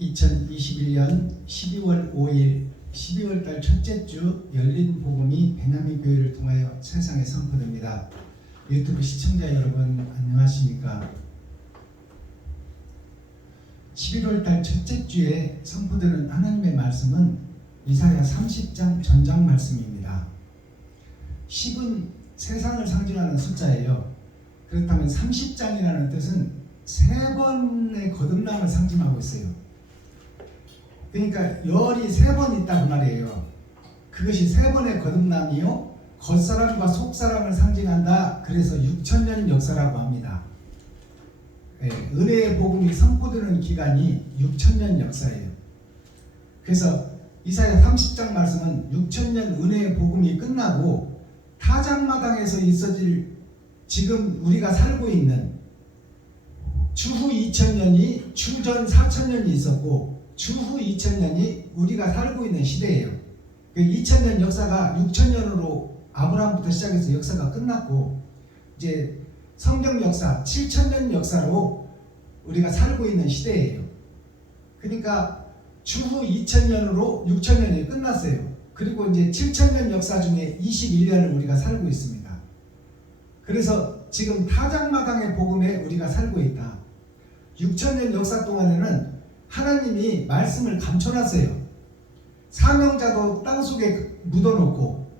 2021년 12월 5일 12월달 첫째 주 열린 복음이 베냐민 교회를 통하여 세상에 선포됩니다. 유튜브 시청자 여러분 안녕하십니까? 11월달 첫째 주에 선포되는 하나님의 말씀은 이사야 30장 전장 말씀입니다. 10은 세상을 상징하는 숫자예요. 그렇다면 30장이라는 뜻은 세 번의 거듭남을 상징하고 있어요. 그러니까 열이 세 번 있다 그 말이에요. 그것이 세 번의 거듭남이요 겉사람과 속사람을 상징한다. 그래서 6천년 역사라고 합니다. 은혜의 복음이 선포되는 기간이 6천년 역사예요. 그래서 이사야 30장 말씀은 6천년 은혜의 복음이 끝나고 타작마당에서 있어질 지금 우리가 살고 있는 주후 2000년이 주전 4000년이 있었고 주후 2000년이 우리가 살고 있는 시대예요. 그 2000년 역사가 6000년으로 아브라함부터 시작해서 역사가 끝났고 이제 성경 역사 7000년 역사로 우리가 살고 있는 시대예요. 그러니까 주후 2000년으로 6000년이 끝났어요. 그리고 이제 7000년 역사 중에 21년을 우리가 살고 있습니다. 그래서 지금 타작마당의 복음에 우리가 살고 있다. 6000년 역사 동안에는 하나님이 말씀을 감춰놨어요. 사명자도 땅속에 묻어놓고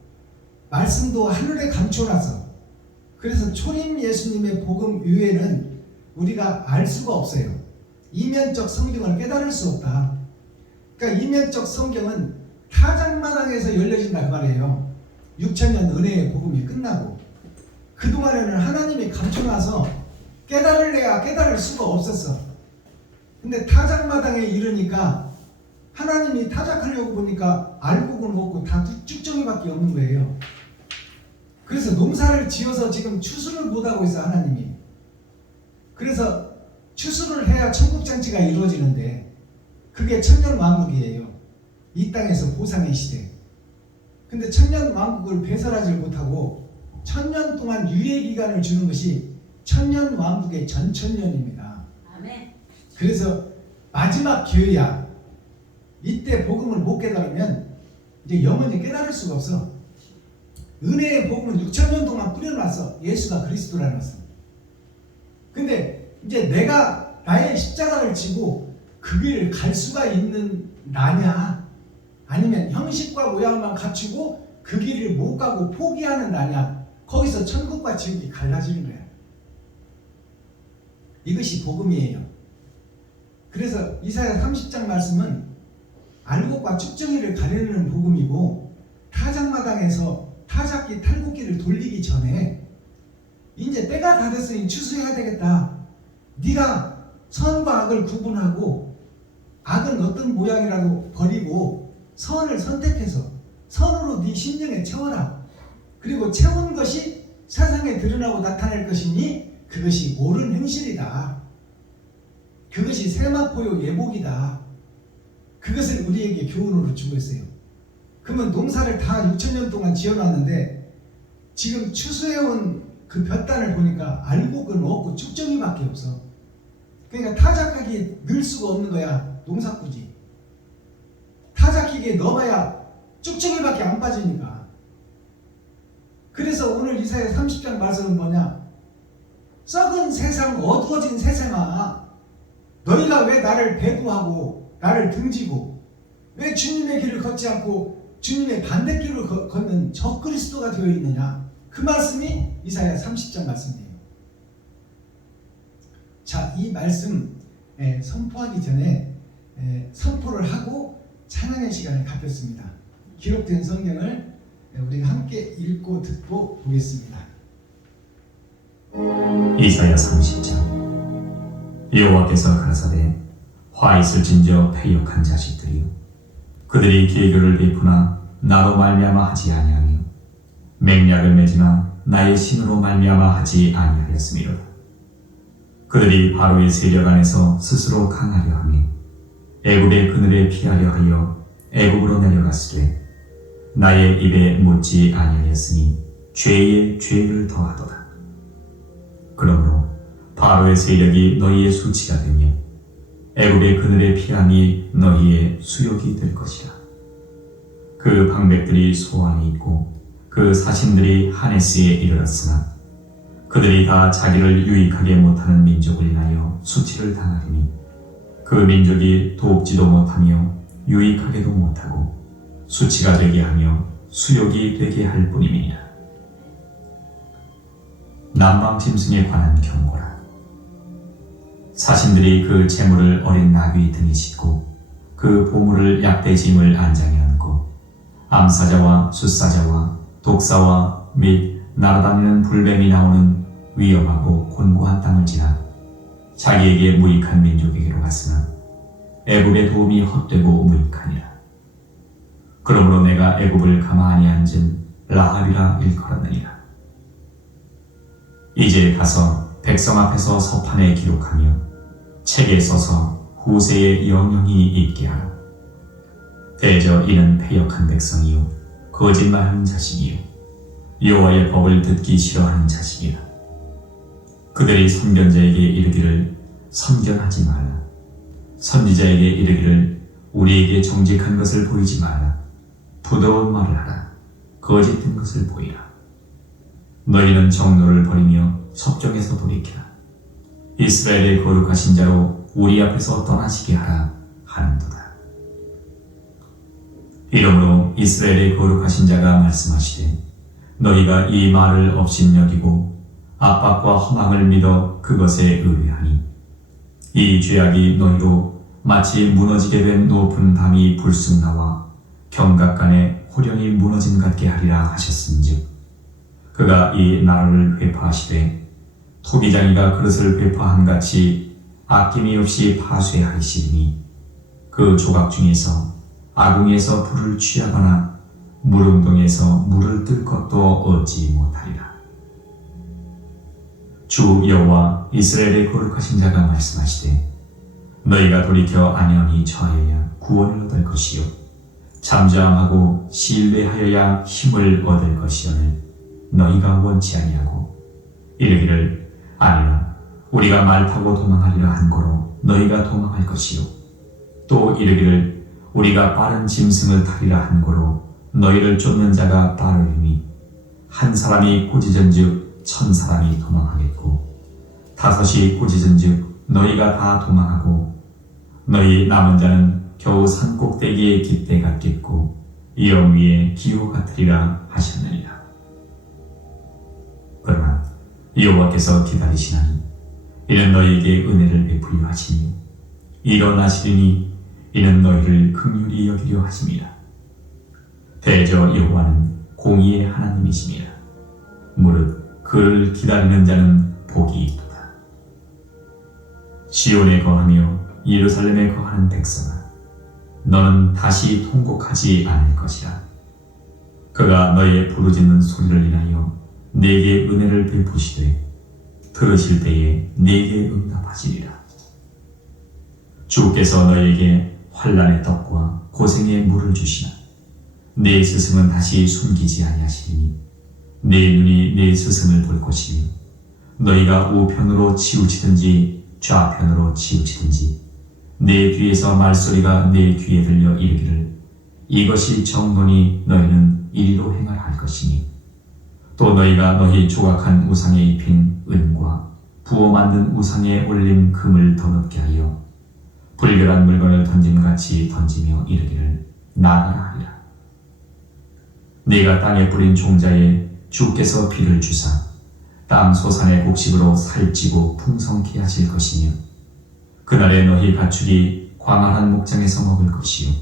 말씀도 하늘에 감춰놔서 그래서 초림 예수님의 복음 이외에는 우리가 알 수가 없어요. 이면적 성경을 깨달을 수 없다. 그러니까 이면적 성경은 타작마당에서 열려진다 그 말이에요. 6000년 은혜의 복음이 끝나고 그동안에는 하나님이 감춰놔서 깨달을래야 깨달을 수가 없었어. 근데 타작마당에 이르니까 하나님이 타작하려고 보니까 알고는 없고 다 쭉정이밖에 없는 거예요. 그래서 농사를 지어서 지금 추수를 못하고 있어 하나님이. 그래서 추수를 해야 천국잔치가 이루어지는데 그게 천년왕국이에요. 이 땅에서 보상의 시대. 근데 천년왕국을 배설하지 못하고 천년 동안 유예기간을 주는 것이 천년왕국의 전천년입니다. 아멘. 그래서 마지막 기회야. 이때 복음을 못 깨달으면 이제 영원히 깨달을 수가 없어. 은혜의 복음은 6000년 동안 뿌려놨어. 예수가 그리스도라는 것은. 근데 이제 내가 나의 십자가를 지고 그 길을 갈 수가 있는 나냐, 아니면 형식과 모양만 갖추고 그 길을 못 가고 포기하는 나냐, 거기서 천국과 지옥이 갈라지는 거야. 이것이 복음이에요. 그래서 이사야 30장 말씀은 알곡과 쭉정이를 가리는 복음이고 타작마당에서 타작기 탈곡기를 돌리기 전에 이제 때가 다 됐으니 추수해야 되겠다. 네가 선과 악을 구분하고 악은 어떤 모양이라도 버리고 선을 선택해서 선으로 네 심령에 채워라. 그리고 채운 것이 세상에 드러나고 나타낼 것이니 그것이 옳은 행실이다. 그것이 세마포요 예복이다. 그것을 우리에게 교훈으로 주고 있어요. 그러면 농사를 다 6000년 동안 지어놨는데 지금 추수해온 그 볕단을 보니까 알곡은 없고 쭉정이밖에 없어. 그러니까 타작하기 넣을 수가 없는 거야. 농사꾸지. 타작기기에 넣어봐야 쭉정이밖에 안 빠지니까. 그래서 오늘 이사야 30장 말씀은 뭐냐? 썩은 세상, 어두워진 세상아, 너희가 왜 나를 배부하고 나를 등지고 왜 주님의 길을 걷지 않고 주님의 반대길을 걷는 적그리스도가 되어 있느냐? 그 말씀이 이사야 30장 말씀이에요. 자, 이 말씀 선포하기 전에 선포를 하고 찬양의 시간을 갖겠습니다. 기록된 성경을 우리가 함께 읽고 듣고 보겠습니다. 이사야 30장. 여호와께서 가라사대 화 있을진저 패역한 자식들이요 그들이 계교를 베푸나 나로 말미암아 하지 아니하며 맹약을 맺으나 나의 신으로 말미암아 하지 아니하였음이로다. 그들이 바로의 세력 안에서 스스로 강하려 하며 애굽의 그늘에 피하려 하여 애굽으로 내려갔으되 나의 입에 묻지 아니하였으니 죄에 죄를 더하도다. 그러므로 바로의 세력이 너희의 수치가 되며 애굽의 그늘의 피함이 너희의 수욕이 될 것이라. 그 방백들이 소안에 있고 그 사신들이 하네스에 이르렀으나 그들이 다 자기를 유익하게 못하는 민족을 인하여 수치를 당하리니 그 민족이 돕지도 못하며 유익하게도 못하고 수치가 되게 하며 수욕이 되게 할 뿐임이니라. 남방 짐승에 관한 경고라. 사신들이 그 재물을 어린 나귀 등에 싣고 그 보물을 약대짐을 안장에 얹고 암사자와 숫사자와 독사와 및 날아다니는 불뱀이 나오는 위험하고 곤고한 땅을 지나 자기에게 무익한 민족에게로 갔으나 애굽의 도움이 헛되고 무익하니라. 그러므로 내가 애굽을 가만히 앉은 라합이라 일컬었느니라. 이제 가서 백성 앞에서 서판에 기록하며 책에 써서 후세의 영영이 있게 하라. 대저 이는 패역한 백성이요 거짓말하는 자식이요 여호와의 법을 듣기 싫어하는 자식이라. 그들이 선견자에게 이르기를 선견하지 말라. 선지자에게 이르기를 우리에게 정직한 것을 보이지 말라. 부드러운 말을 하라. 거짓된 것을 보이라. 너희는 정노를 버리며 섭정에서 돌이키라. 이스라엘의 거룩하신 자로 우리 앞에서 떠나시게 하라 하는도다. 이러므로 이스라엘의 거룩하신 자가 말씀하시되 너희가 이 말을 업신여기고 압박과 허망을 믿어 그것에 의뢰하니 이 죄악이 너희로 마치 무너지게 된 높은 담이 불쑥 나와 경각간에 호련히 무너짐 같게 하리라 하셨은즉 그가 이 나라를 회파하시되 토기장이가 그릇을 회파한 같이 아낌이 없이 파쇄하시리니 그 조각 중에서 아궁에서 불을 취하거나 물웅덩에서 물을 뜰 것도 얻지 못하리라. 주 여호와 이스라엘의 거룩하신 자가 말씀하시되 너희가 돌이켜 안연히 처하여야 구원을 얻을 것이요 잠잠하고 신뢰하여야 힘을 얻을 것이오늘 너희가 원치 아니하고 이르기를 아니라 우리가 말 타고 도망하리라 한 거로 너희가 도망할 것이요 또 이르기를 우리가 빠른 짐승을 타리라 한 거로 너희를 쫓는 자가 빠르리니 한 사람이 꾸짖은즉 1000사람이 도망하겠고 5이 꾸짖은즉 너희가 다 도망하고 너희 남은 자는 겨우 산 꼭대기에 깃대 같겠고 영 위에 기호 같으리라 하셨느니라. 그러나 여호와께서 기다리시나니 이는 너희에게 은혜를 베풀려 하시니 일어나시리니 이는 너희를 긍휼히 여기려 하심이라. 대저 여호와는 공의의 하나님이심이라. 무릇 그를 기다리는 자는 복이 있도다. 시온에 거하며 예루살렘에 거하는 백성아 너는 다시 통곡하지 않을 것이라. 그가 너의 부르짖는 소리를 인하여 네게 은혜를 베푸시되 들으실 때에 네게 응답하시리라. 주께서 너에게 환난의 떡과 고생의 물을 주시나 네 스승은 다시 숨기지 아니하시리니 네 눈이 네 스승을 볼 것이며 너희가 우편으로 치우치든지 좌편으로 치우치든지 내 뒤에서 말소리가 내 귀에 들려 이르기를 이것이 정론이 너희는 이리로 행하라 할 것이니 또 너희가 너희 조각한 우상에 입힌 은과 부어 만든 우상에 올린 금을 더 넣게 하여 불결한 물건을 던짐같이 던지며 이르기를 나가라 하리라. 네가 땅에 뿌린 종자에 주께서 비를 주사 땅 소산의 곡식으로 살찌고 풍성케 하실 것이며 그날에 너희 가축이 광활한 목장에서 먹을 것이요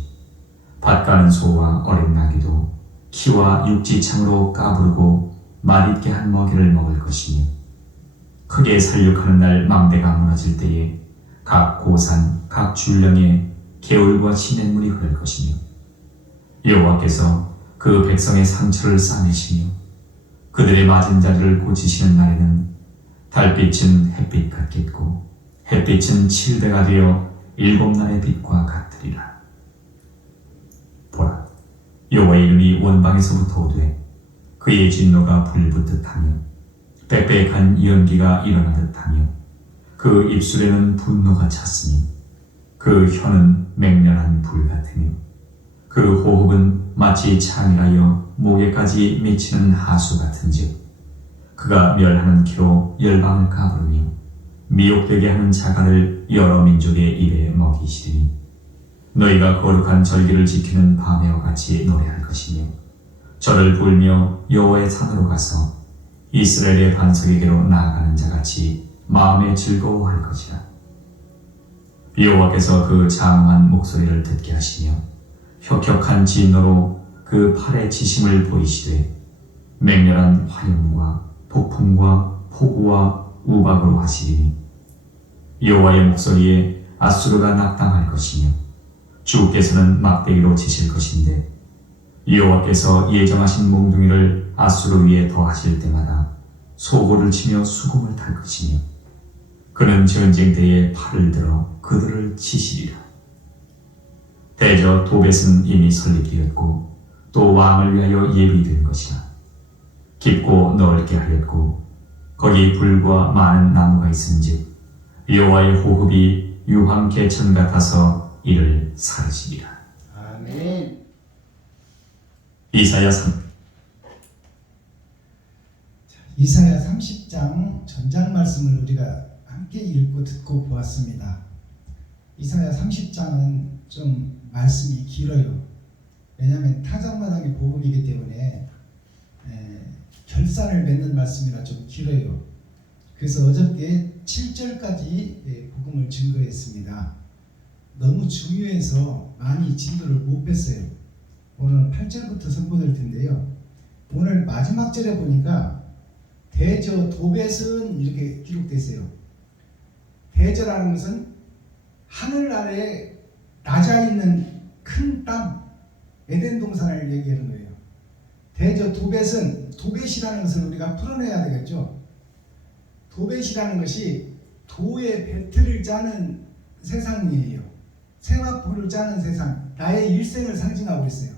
밭 가는 소와 어린 나귀도 키와 육지창으로 까부르고 맛있게 한 먹이를 먹을 것이며 크게 살육하는 날 망대가 무너질 때에 각 고산 각 줄령에 개울과 시냇물이 흐를 것이며 여호와께서 그 백성의 상처를 싸매시며 그들의 맞은 자리를 고치시는 날에는 달빛은 햇빛 같겠고 햇빛은 7배가 되어 7날의 빛과 같으리라. 보라, 여호와의 이름이 원방에서부터 오되 그의 진노가 불붙듯하며 빽빽한 연기가 일어나듯하며 그 입술에는 분노가 찼으니 그 혀는 맹렬한 불 같으며 그 호흡은 마치 창이라여 목에까지 미치는 하수 같은즉 그가 멸하는 키로 열방을 가부르며 미혹되게 하는 자갈을 여러 민족의 입에 먹이시리니 너희가 거룩한 절기를 지키는 밤에와 같이 노래할 것이며 저를 불며 여호와의 산으로 가서 이스라엘의 반석에게로 나아가는 자같이 마음에 즐거워할 것이라. 여호와께서 그 장엄한 목소리를 듣게 하시며 혁혁한 진노로 그 팔의 지심을 보이시되 맹렬한 화염과 폭풍과 폭우와 우박으로 하시리니 여호와의 목소리에 아수르가 낙당할 것이며 주께서는 막대기로 치실 것인데 여호와께서 예정하신 몽둥이를 아수르 위에 더하실 때마다 소고를 치며 수금을 탈 것이며 그는 전쟁 때에 팔을 들어 그들을 치시리라. 대저 도벳은 이미 설립되었고 또 왕을 위하여 예비된 것이라. 깊고 넓게 하였고 거기 불과 많은 나무가 있은즉 여호와의 호흡이 유황 개천 같아서 이를 사르시리라. 아멘. 이사야 3 이사야 30장 전장 말씀을 우리가 함께 읽고 듣고 보았습니다. 이사야 30장은 좀 말씀이 길어요. 왜냐하면 타작마당의 복음이기 때문에 결산을 맺는 말씀이라 좀 길어요. 그래서 어저께 7절까지 복음을 증거했습니다. 너무 중요해서 많이 진도를 못 뺐어요. 오늘은 8절부터 선포될 텐데요. 오늘 마지막 절에 보니까 대저 도벳은 이렇게 기록되어 있어요. 대저라는 것은 하늘 아래 낮아 있는 큰 땅, 에덴 동산을 얘기하는 거예요. 대저 도벳은, 도벳이라는 것을 우리가 풀어내야 되겠죠. 도벳이라는 것이 도의 배틀을 짜는 세상이에요. 세마포를 짜는 세상, 나의 일생을 상징하고 있어요.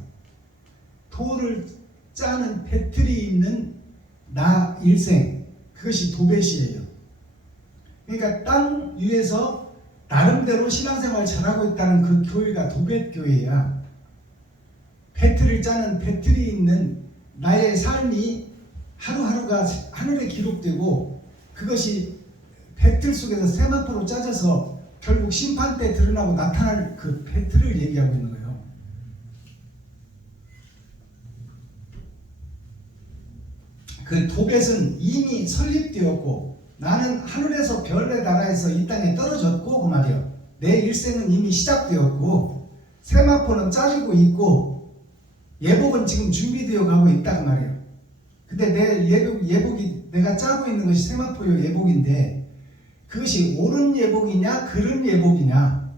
도를 짜는 배틀이 있는 나 일생, 그것이 도벳이에요. 그러니까 땅 위에서 나름대로 신앙생활 잘하고 있다는 그 교회가 도벳 교회야. 배틀을 짜는 배틀이 있는 나의 삶이 하루하루가 하늘에 기록되고 그것이 배틀 속에서 세마포로 짜져서 결국 심판 때 드러나고 나타날 그 배틀을 얘기하고 있는 거예요. 그 도벳은 이미 설립되었고 나는 하늘에서 별의 나라에서 이 땅에 떨어졌고 그 말이에요. 내 일생은 이미 시작되었고 세마포는 짜지고 있고 예복은 지금 준비되어 가고 있다 그 말이에요. 근데 내 예복이 내가 짜고 있는 것이 세마포요 예복인데 그것이 옳은 예복이냐 그른 예복이냐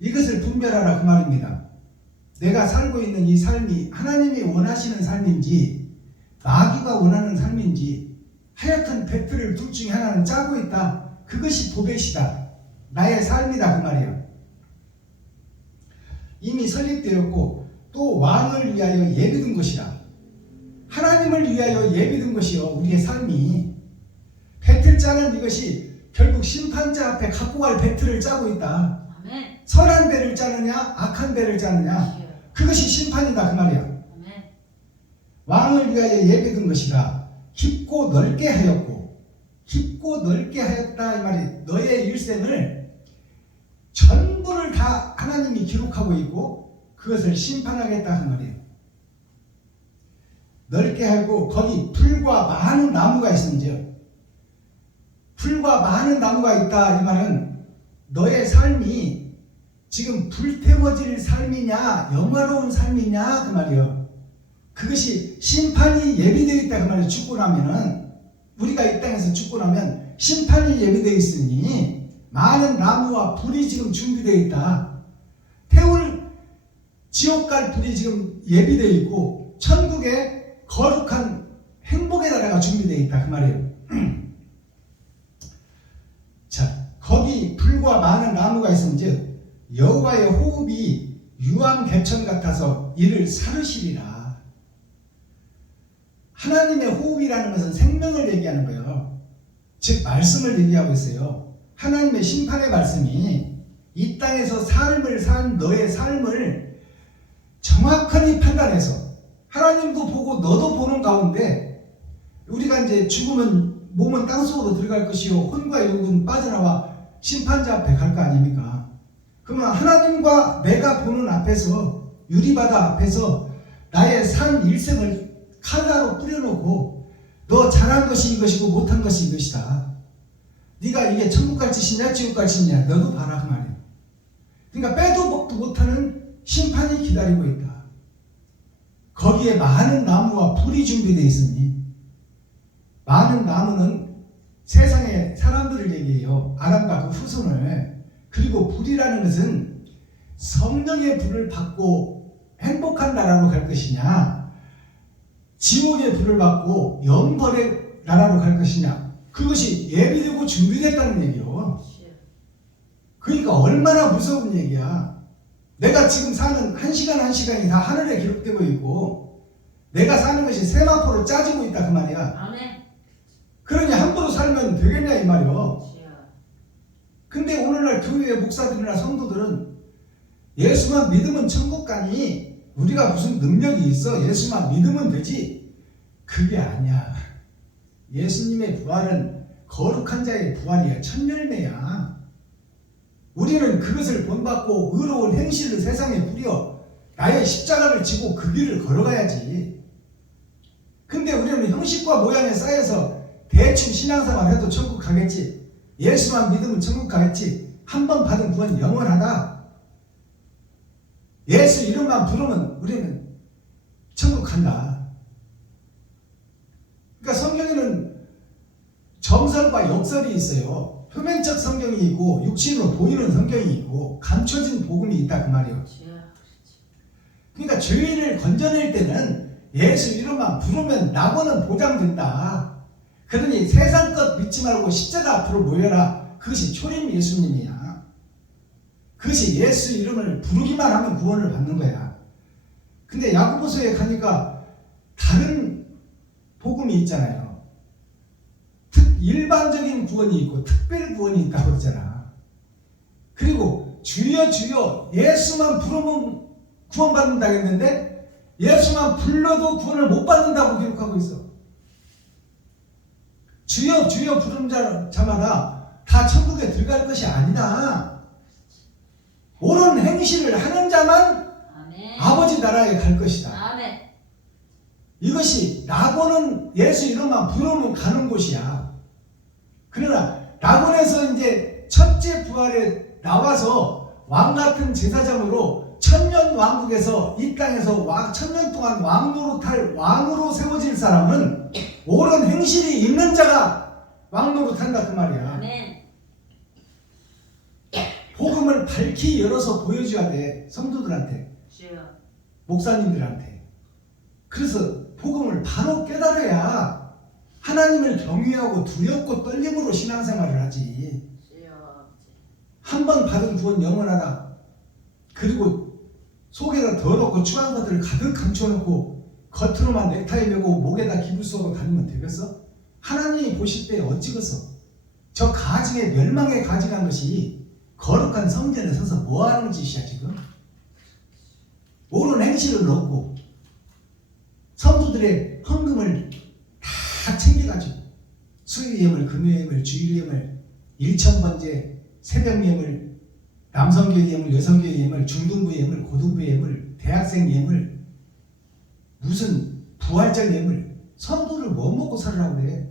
이것을 분별하라 그 말입니다. 내가 살고 있는 이 삶이 하나님이 원하시는 삶인지 마귀가 원하는 삶인지 하여튼 배틀을 둘 중에 하나는 짜고 있다. 그것이 도벳이다. 나의 삶이다 그 말이에요. 이미 설립되었고 또 왕을 위하여 예비된 것이라. 하나님을 위하여 예비된 것이요. 우리의 삶이 배틀 짜는 이것이 결국 심판자 앞에 갖고 갈 배틀을 짜고 있다. 아멘. 선한 배를 짜느냐 악한 배를 짜느냐 그것이 심판이다 그 말이야. 아멘. 왕을 위하여 예비된 것이라. 깊고 넓게 하였고 깊고 넓게 하였다 이 말이 너의 일생을 전부를 다 하나님이 기록하고 있고 그것을 심판하겠다 그 말이에요. 넓게 하고 거기 풀과 많은 나무가 있은지요. 풀과 많은 나무가 있다 이 말은 너의 삶이 지금 불태워질 삶이냐 영화로운 삶이냐 그 말이에요. 그것이 심판이 예비되어 있다 그 말이에요. 죽고 나면은 우리가 이 땅에서 죽고 나면 심판이 예비되어 있으니 많은 나무와 불이 지금 준비되어 있다. 태울 지옥 갈 불이 지금 예비되어 있고 천국에 거룩한 행복의 나라가 준비되어 있다 그 말이에요. 자, 거기 불과 많은 나무가 있은즉 여호와의 호흡이 유황 개천 같아서 이를 사르시리라. 하나님의 호흡이라는 것은 생명을 얘기하는 거예요. 즉 말씀을 얘기하고 있어요. 하나님의 심판의 말씀이 이 땅에서 삶을 산 너의 삶을 정확하게 판단해서 하나님도 보고 너도 보는 가운데 우리가 이제 죽으면 몸은 땅속으로 들어갈 것이요 혼과 육은 빠져나와 심판자 앞에 갈 거 아닙니까? 그러면 하나님과 내가 보는 앞에서 유리바다 앞에서 나의 삶 일생을 칼라로 뿌려놓고 너 잘한 것이 이것이고 못한 것이 이것이다. 네가 이게 천국 갈 짓이냐 지옥 갈 짓이냐 너도 봐라 그 말이야. 그러니까 빼도 먹도 못하는 심판이 기다리고 있다. 거기에 많은 나무와 불이 준비되어 있으니 많은 나무는 세상의 사람들을 얘기해요. 아람과 그 후손을. 그리고 불이라는 것은 성령의 불을 받고 행복한 나라로 갈 것이냐 지옥의 불을 받고 영벌의 나라로 갈 것이냐 그것이 예비되고 준비됐다는 얘기요. 그러니까 얼마나 무서운 얘기야. 내가 지금 사는 한 시간 한 시간이 다 하늘에 기록되고 있고 내가 사는 것이 세마포로 짜지고 있다 그 말이야. 아멘. 그러니 함부로 살면 되겠냐 이 말이요. 근데 오늘날 교회의 목사들이나 성도들은 예수만 믿으면 천국 가니 우리가 무슨 능력이 있어 예수만 믿으면 되지. 그게 아니야. 예수님의 부활은 거룩한 자의 부활이야. 첫열매야. 우리는 그것을 본받고 의로운 행실을 세상에 부려 나의 십자가를 지고 그 길을 걸어가야지. 근데 우리는 형식과 모양에 쌓여서 대충 신앙생활 해도 천국 가겠지. 예수만 믿으면 천국 가겠지. 한 번 받은 구원 영원하다. 예수 이름만 부르면 우리는 천국 간다. 그러니까 성경에는 정설과 역설이 있어요. 표면적 성경이 있고 육신으로 보이는 성경이 있고 감춰진 복음이 있다 그 말이에요. 그러니까 죄인을 건져낼 때는 예수 이름만 부르면 낙원은 보장된다. 그러니 세상 것 믿지 말고 십자가 앞으로 모여라. 그것이 초림 예수님이야. 그것이 예수 이름을 부르기만 하면 구원을 받는 거야. 근데 야고보서에 가니까 다른 복음이 있잖아요. 일반적인 구원이 있고 특별 구원이 있다고 그러잖아. 그리고 주여 주여 예수만 부르면 구원받는다 했는데 예수만 불러도 구원을 못 받는다고 기록하고 있어. 주여 주여 부르는 자마다 다 천국에 들어갈 것이 아니다. 옳은 행실을 하는 자만 아멘. 아버지 나라에 갈 것이다. 아멘. 이것이 낙원은 예수 이름만 부르면 가는 곳이야. 그러나 낙원에서 이제 첫째 부활에 나와서 왕같은 제사장으로 천년 왕국에서 이 땅에서 천년 동안 왕노릇할 왕으로 세워질 사람은 옳은 행실이 있는 자가 왕노릇한다 그 말이야. 아멘. 복음을 밝히 열어서 보여줘야 돼. 성도들한테 주여. 목사님들한테. 그래서 복음을 바로 깨달아야 하나님을 경외하고 두렵고 떨림으로 신앙생활을 하지. 주여. 한 번 받은 구원 영원하다. 그리고 속에다 더럽고 추한 것들을 가득 감춰놓고 겉으로만 넥타이 메고 목에다 기부 쏘고 다니면 되겠어? 하나님이 보실 때 어찌겠어? 저 가증의 멸망에 가증한 것이 거룩한 성전에 서서 뭐하는 짓이야 지금? 옳은 행실을 넣고 성도들의 헌금을 다 챙겨가지고 수요예물, 금요예물, 주일예물, 일천번제, 새벽예물, 남성교회 예물, 여성교회 예물, 중등부 예물, 고등부 예물, 대학생 예물, 무슨 부활절 예물, 성도를 뭐 먹고 살으라고 그래.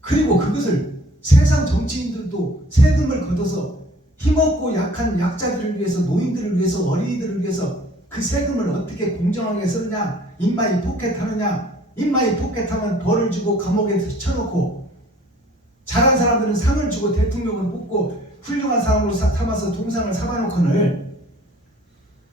그리고 그것을 세상 정치인들도 세금을 걷어서 힘없고 약한 약자들을 위해서, 노인들을 위해서, 어린이들을 위해서 그 세금을 어떻게 공정하게 쓰느냐, 인마이 포켓하느냐, 인마이 포켓하면 벌을 주고 감옥에 쳐놓고 잘한 사람들은 상을 주고 대통령을 뽑고 훌륭한 사람으로 삼아서 동상을 삼아놓고는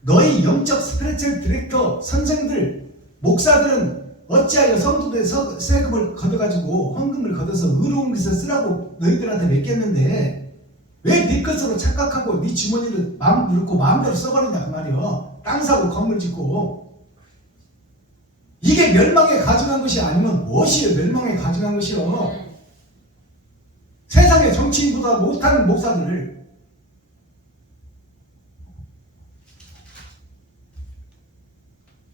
너희 영적 스피리추얼 디렉터 선생들 목사들은 어찌하여 성도들의 세금을 걷어가지고 헌금을 걷어서 의로운 것을 쓰라고 너희들한테 맡겼는데 왜 네 것으로 착각하고 네 주머니를 마음 누르고 마음대로 써버리냐 그 말이요. 땅 사고 건물 짓고. 이게 멸망에 가증한 것이 아니면 무엇이에요? 멸망에 가증한 것이요. 세상의 정치인보다 못한 목사들을.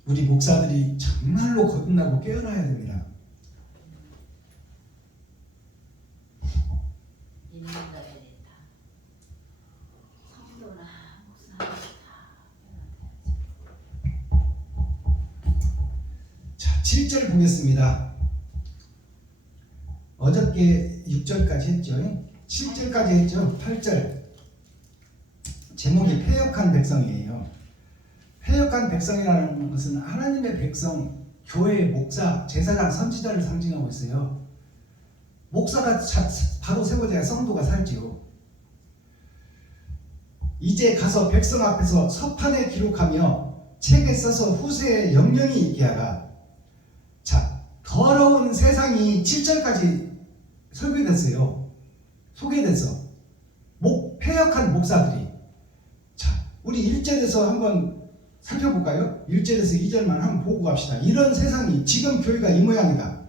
우리 목사들이 정말로 거듭나고 깨어나야 됩니다. 인문가야 된다. 성도나 목사나 다 자, 7절 보겠습니다. 어저께 6절까지 했죠. 7절까지 했죠. 8절 제목이 패역한 백성이에요. 패역한 백성이라는 것은 하나님의 백성, 교회, 목사, 제사장, 선지자를 상징하고 있어요. 목사가 바로 세워져야 성도가 살지요. 이제 가서 백성 앞에서 서판에 기록하며 책에 써서 후세에 영영이 있게 하라. 자, 더러운 세상이 7절까지 소개됐어. 패역한 목사들이. 자, 우리 1절에서 한번 살펴볼까요? 1절에서 2절만 한번 보고 갑시다. 이런 세상이 지금 교회가 이 모양이다.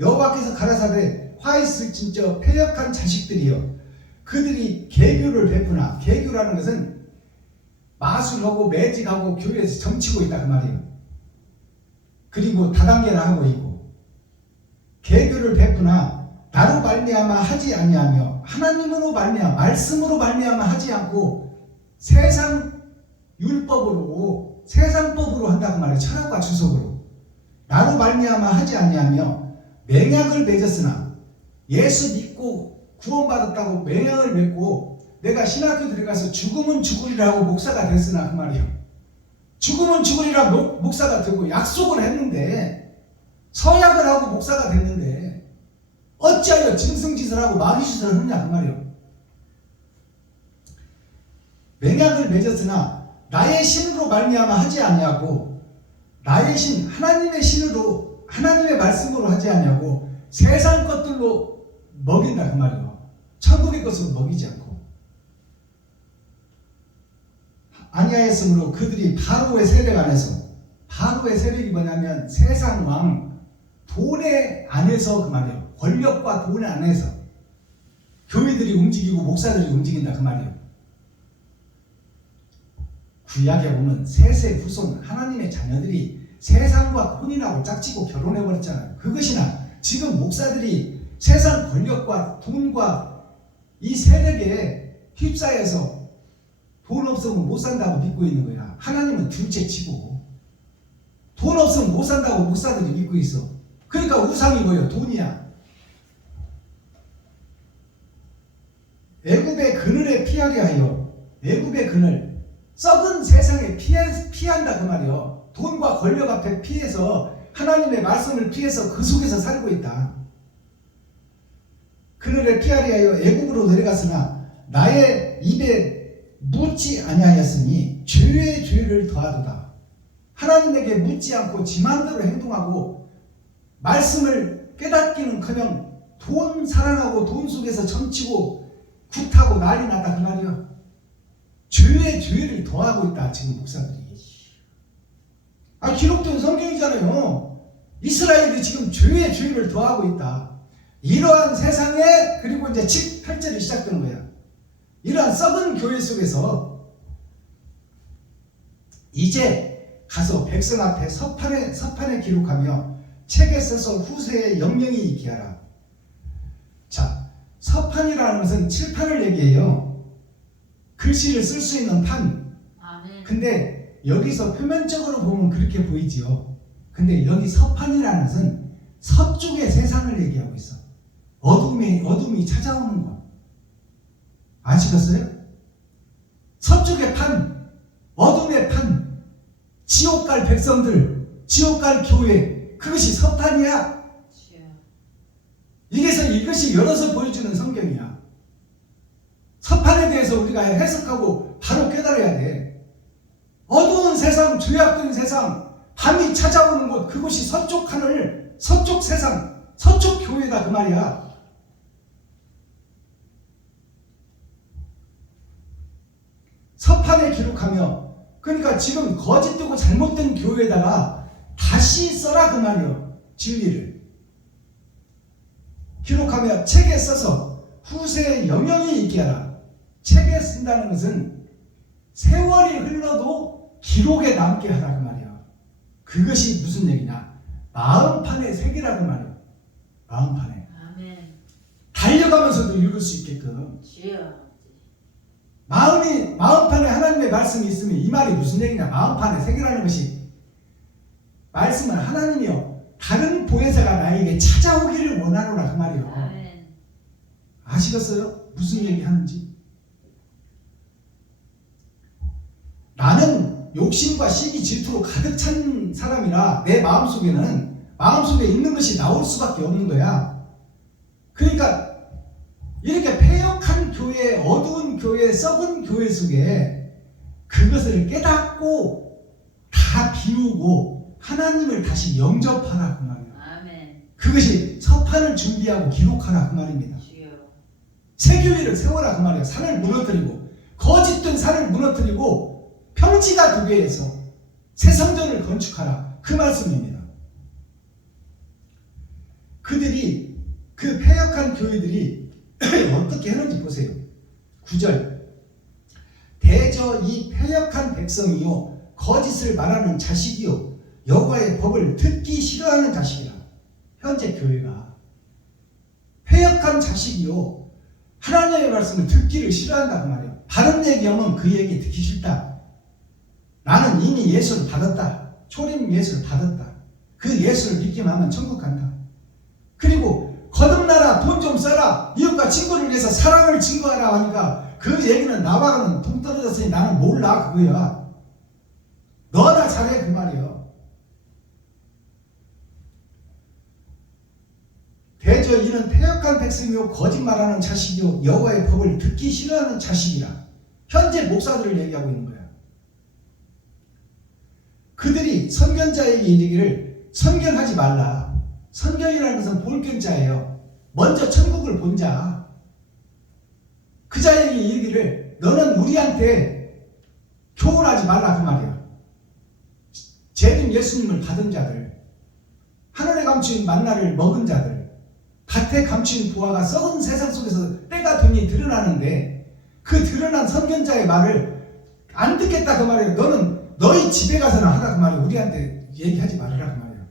여호와께서 가라사대 화 있을진저 패역한 자식들이여 그들이 계교를 베푸나. 계교라는 것은 마술하고 매직하고 교회에서 점치고 있다 그 말이에요. 그리고 다단계나 하고 있고 계교를 베푸나 나로 말미암아 하지 아니하며 하나님으로 말미암아 말씀으로 말미암아 하지 않고 세상 율법으로 세상법으로 한다고 말해요. 철학과 주석으로. 나로 말미암아 하지 아니하며 맹약을 맺었으나 예수 믿고 구원받았다고 맹약을 맺고 내가 신학교 들어가서 죽으면 죽으리라 하고 목사가 됐으나 그 말이에요. 죽으면 죽으리라 목사가 되고 약속을 했는데 서약을 하고 목사가 됐는데 어찌하여 짐승짓을 하고 마귀짓을 하느냐 그 말이에요. 맹약을 맺었으나 나의 신으로 말미암아 하지 아니하고 나의 신 하나님의 신으로 하나님의 말씀으로 하지 아니하고 세상 것들로 먹인다 그 말이에요. 천국의 것으로 먹이지 않고 아니하였으므로 그들이 바로의 세력 안에서 바로의 세력이 뭐냐면 세상 왕 돈의 안에서 그 말이에요. 권력과 돈 안에서 교회들이 움직이고 목사들이 움직인다 그 말이에요. 구약에 보면 셋의 후손 하나님의 자녀들이 세상과 혼인하고 짝지고 결혼해버렸잖아요. 그것이나 지금 목사들이 세상 권력과 돈과 이 세력에 휩싸여서 돈 없으면 못 산다고 믿고 있는 거야. 하나님은 둘째 치고 돈 없으면 못 산다고 목사들이 믿고 있어. 그러니까 우상이 뭐예요? 돈이야. 애굽의 그늘에 피하려 하여 애굽의 그늘 썩은 세상에 피한다 그 말이요. 돈과 권력 앞에 피해서 하나님의 말씀을 피해서 그 속에서 살고 있다. 그늘에 피하려 하여 애굽으로 내려갔으나 나의 입에 묻지 아니하였으니 죄의 죄를 더하도다. 하나님에게 묻지 않고 지 마음대로 행동하고 말씀을 깨닫기는커녕 돈 사랑하고 돈 속에서 점치고 굿하고 난리 났다 그 말이요. 죄의 죄를 더하고 있다 지금 목사들이. 기록된 성경이잖아요. 이스라엘이 지금 죄의 죄를 더하고 있다. 이러한 세상에 그리고 이제 8절이 시작되는 거야. 이러한 썩은 교회 속에서 이제 가서 백성 앞에 서판에 기록하며 책에 써서 후세에 영영이 있게 하라. 자, 서판이라는 것은 칠판을 얘기해요. 글씨를 쓸 수 있는 판. 아멘. 근데 여기서 표면적으로 보면 그렇게 보이지요. 근데 여기 서판이라는 것은 서쪽의 세상을 얘기하고 있어. 어둠이 찾아오는 것. 아시겠어요? 서쪽의 판, 어둠의 판, 지옥 갈 백성들, 지옥 갈 교회, 그것이 서판이야. 이것이 열어서 보여주는 성경이야. 서판에 대해서 우리가 해석하고 바로 깨달아야 돼. 어두운 세상, 죄악된 세상, 밤이 찾아오는 곳, 그것이 서쪽 하늘, 서쪽 세상, 서쪽 교회다 그 말이야. 서판에 기록하며, 그러니까 지금 거짓되고 잘못된 교회에다가 다시 써라 그 말이요. 진리를 기록하며 책에 써서 후세에 영영이 있게 하라. 책에 쓴다는 것은 세월이 흘러도 기록에 남게 하라 그 말이야. 그것이 무슨 얘기냐? 마음판에 새기라 그 말이야. 마음판에. 아멘. 달려가면서도 읽을 수 있게끔. 주여. 마음판에 하나님의 말씀이 있으면 이 말이 무슨 얘기냐? 마음판에 새기라는 것이 말씀은 하나님이요 다른 보혜사가 나에게 찾아오기를 원하노라 그 말이요. 아멘. 아시겠어요? 무슨 얘기 하는지? 나는 욕심과 시기 질투로 가득 찬 사람이라 내 마음속에 있는 것이 나올 수밖에 없는 거야. 그러니까 이렇게 패역한 교회, 어두운 교회, 썩은 교회 속에 그것을 깨닫고 다 비우고 하나님을 다시 영접하라 그 말이야. 아멘. 그것이 서판을 준비하고 기록하라 그 말입니다. 주여. 새 교회를 세워라 그 말이야. 산을 무너뜨리고 거짓된 산을 무너뜨리고 평지가 되게 해서 새 성전을 건축하라 그 말씀입니다. 그들이 그 패역한 교회들이 어떻게 하는지 보세요. 9절 대저 이 패역한 백성이요 거짓을 말하는 자식이요 여호와의 법을 듣기 싫어하는 자식이라. 현재 교회가 패역한 자식이요 하나님의 말씀을 듣기를 싫어한다 그 말이에요. 바른 얘기하면 그 얘기 듣기 싫다. 나는 이미 예수를 받았다. 초림 예수를 받았다. 그 예수를 믿기만 하면 천국 간다. 그리고 거듭나라, 돈 좀 써라, 이웃과 친구를 위해서 사랑을 증거하라 하니까 그 얘기는 나와는 동떨어졌으니 나는 몰라 그거야. 너나 잘해 그 말이야. 대저 이는 패역한 백성이요 거짓말하는 자식이요 여호와의 법을 듣기 싫어하는 자식이라. 현재 목사들을 얘기하고 있는 거야. 그들이 선견자에게 이르기를 선견하지 말라. 선견이라는 것은 볼견자예요. 먼저 천국을 본 자. 그 자에게 이르기를 너는 우리한테 교훈하지 말라 그 말이야. 재림 예수님을 받은 자들, 하늘에 감추인 만나를 먹은 자들, 밭에 감추인 부화가 썩은 세상 속에서 때가 되니 드러나는데 그 드러난 선견자의 말을 안 듣겠다 그 말이에요. 너는 너희 집에 가서나 하라 그 말이에요. 우리한테 얘기하지 말아라 그 말이에요.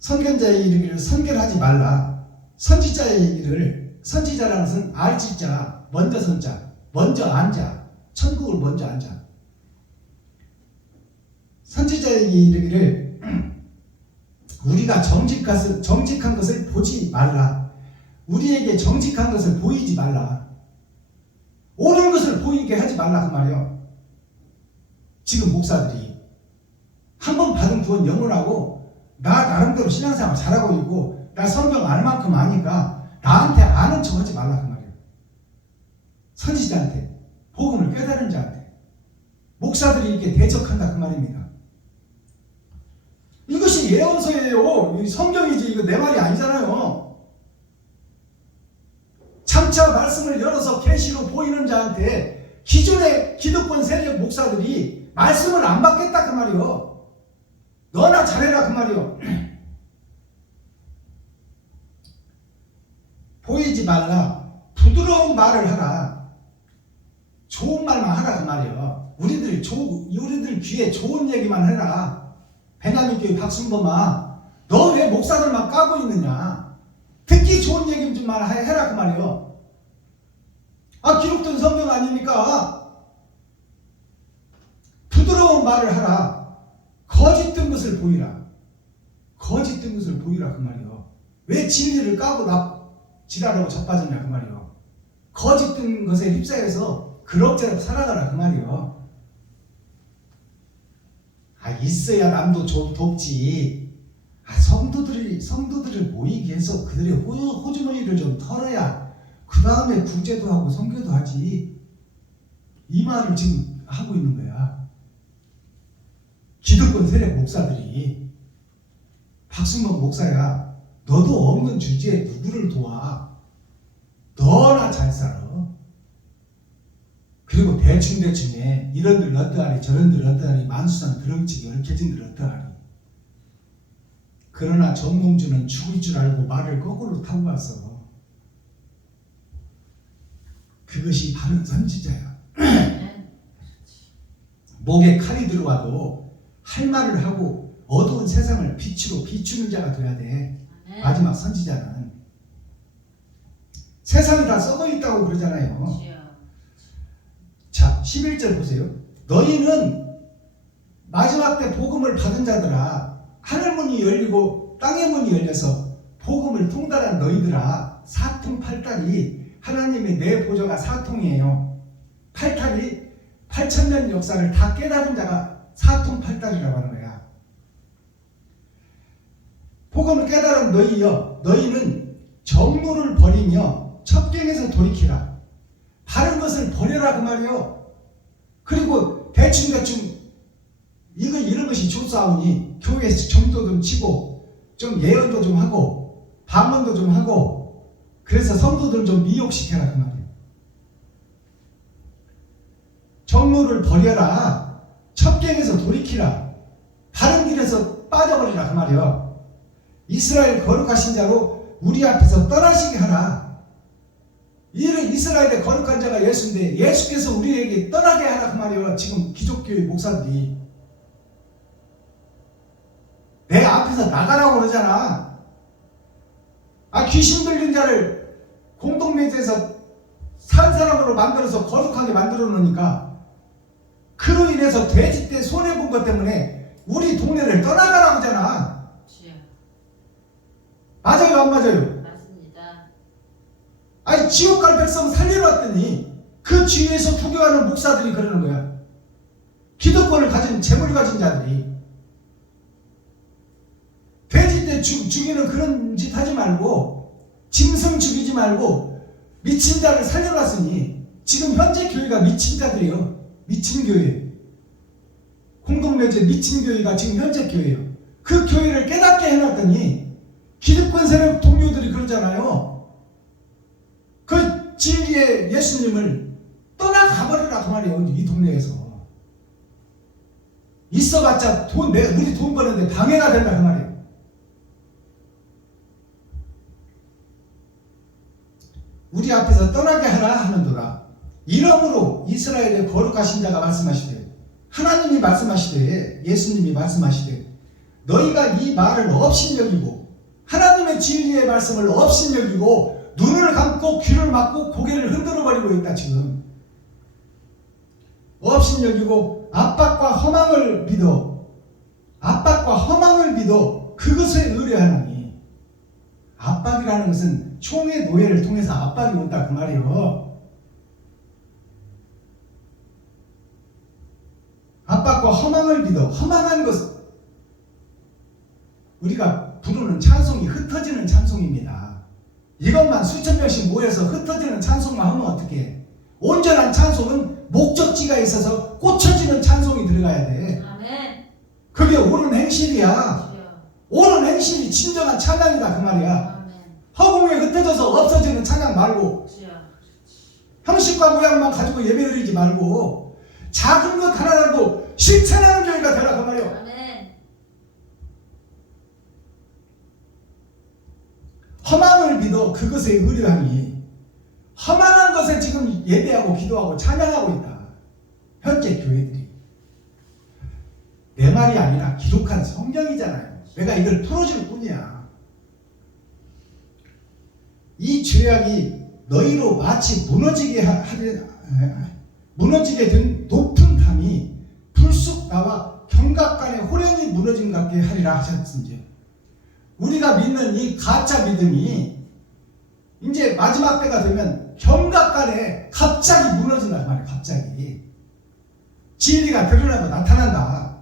선견자의 이르기를 선견하지 말라. 선지자의 이르기를, 선지자라는 것은 알지자, 먼저 선자, 먼저 앉아, 천국을 먼저 앉아. 선지자에게 이르기를 우리가 정직한 것을 보지 말라. 우리에게 정직한 것을 보이지 말라. 옳은 것을 보이게 하지 말라 그 말이요. 지금 목사들이 한 번 받은 구원 영원하고 나 나름대로 신앙생활 잘하고 있고 나 성경 알 만큼 아니까 나한테 아는 척 하지 말라 그 말이에요. 선지자한테, 복음을 깨달은 자한테 목사들이 이렇게 대적한다 그 말입니다. 이것이 예언서예요. 성경이지 이거 내 말이 아니잖아요. 장차 말씀을 열어서 계시로 보이는 자한테 기존의 기득권 세력 목사들이 말씀을 안 받겠다 그 말이요. 너나 잘해라 그 말이요. 보이지 말라. 부드러운 말을 하라. 좋은 말만 하라 그 말이요. 우리들 귀에 좋은 얘기만 해라. 베냐민 교회 박순범아, 너 왜 목사들만 까고 있느냐? 듣기 좋은 얘기 좀 해라 그 말이요. 아, 기록된 성경 아닙니까? 부드러운 말을 하라. 거짓된 것을 보이라. 거짓된 것을 보이라 그 말이요. 왜 진리를 까고 지랄하고 자빠지냐 그 말이요. 거짓된 것에 휩싸여서 그럭저럭 살아가라 그 말이요. 아, 있어야 남도 돕지. 아, 성도들을 모이게 해서 그들의 호주머니를 좀 털어야 그 다음에 구제도 하고 선교도 하지. 이 말을 지금 하고 있는 거야. 기득권 세력 목사들이. 박순범 목사야, 너도 없는 주제에 누구를 도와? 너나 잘 살아. 그리고 대충에 이런들 어떠하니 저런들 어떠하니 만수산 드렁치기 얽혀진들 어떠하니 그러나 정몽주는 죽을 줄 알고 말을 거꾸로 타고 갔어. 그것이 바른 선지자야. 목에 칼이 들어와도 할 말을 하고 어두운 세상을 빛으로 비추는 자가 돼야 돼. 마지막 선지자는. 세상이 다 썩어 있다고 그러잖아요. 자, 11절 보세요. 너희는 마지막 때 복음을 받은 자들아, 하늘 문이 열리고 땅의 문이 열려서 복음을 통달한 너희들아, 사통팔달이 하나님의 내 보좌가 사통이에요. 팔달이 8,000년 역사를 다 깨달은 자가 사통팔달이라고 하는 거야. 복음을 깨달은 너희여, 너희는 정물을 버리며 첩경에서 돌이키라. 바른 것을 버려라 그 말이요. 그리고 대충대충 이런 것이 좋사오니 교회에서 점도 좀 치고 좀 예언도 좀 하고 방언도 좀 하고 그래서 성도들 좀 미혹시켜라 그 말이에요. 정물을 버려라. 첩경에서 돌이키라. 바른 길에서 빠져버리라 그 말이에요. 이스라엘 거룩하신 자로 우리 앞에서 떠나시게 하라. 이스라엘의 거룩한 자가 예수인데 예수께서 우리에게 떠나게 하라 그 말이에요. 지금 기독교의 목사들이 내 앞에서 나가라고 그러잖아. 귀신 들린 자를 공동묘지에서 산 사람으로 만들어서 거룩하게 만들어 놓으니까 그로 인해서 돼지 때 손해본 것 때문에 우리 동네를 떠나가라고 하잖아. 맞아요 안 맞아요? 맞습니다. 지옥 갈 백성 살려놨더니 그 주위에서 부교하는 목사들이 그러는 거야. 기득권을 가진 재물 가진 자들이 돼지 때 죽이는 그런 짓 하지 말고 짐승 죽이지 말고 미친 자를 살려놨으니 지금 현재 교회가 미친 자들이에요. 미친 교회. 공동묘지 미친 교회가 지금 현재 교회예요. 그 교회를 깨닫게 해놨더니 기득권 세력 동료들이 그러잖아요. 그 진리의 예수님을 떠나가버리라 그 말이에요. 이 동네에서. 있어봤자 우리 돈 버는데 방해가 된다 그 말이에요. 우리 앞에서 떠나게 하라 하는도다. 이러므로 이스라엘의 거룩하신 자가 말씀하시되 하나님이 말씀하시되 예수님이 말씀하시되 너희가 이 말을 업신여기고 하나님의 진리의 말씀을 업신여기고 눈을 감고 귀를 막고 고개를 흔들어버리고 있다. 지금 업신여기고 압박과 허망을 믿어 그것에 의뢰하나니. 압박이라는 것은 총의 노예를 통해서 압박이 온다 그 말이에요. 압박과 허망을 믿어. 허망한 것, 우리가 부르는 찬송이 흩어지는 찬송입니다. 이것만 수천 명씩 모여서 흩어지는 찬송만 하면 어떻게 해? 온전한 찬송은 목적지가 있어서 꽂혀지는 찬송이 들어가야 돼. 아멘. 그게 옳은 행실이야. 옳은 행실이 진정한 찬양이다 그 말이야. 허공에 흩어져서 없어지는 찬양 말고 형식과 모양만 가지고 예배드리지 말고 작은 것 하나라도 실천하는 교회가 되라 그 말이에요. 아멘. 허망을 믿어 그것에 의뢰하니. 허망한 것에 지금 예배하고 기도하고 찬양하고 있다. 현재 교회들이. 내 말이 아니라 기록한 성경이잖아요. 내가 이걸 풀어줄 뿐이야. 이 죄악이 너희로 마치 무너지게 된 높은 담이 불쑥 나와 경각간에 호련히 무너진 것 같게 하리라 하셨습니다. 우리가 믿는 이 가짜 믿음이 이제 마지막 때가 되면 경각간에 갑자기 무너진단 말이에요. 갑자기 진리가 드러나고 나타난다.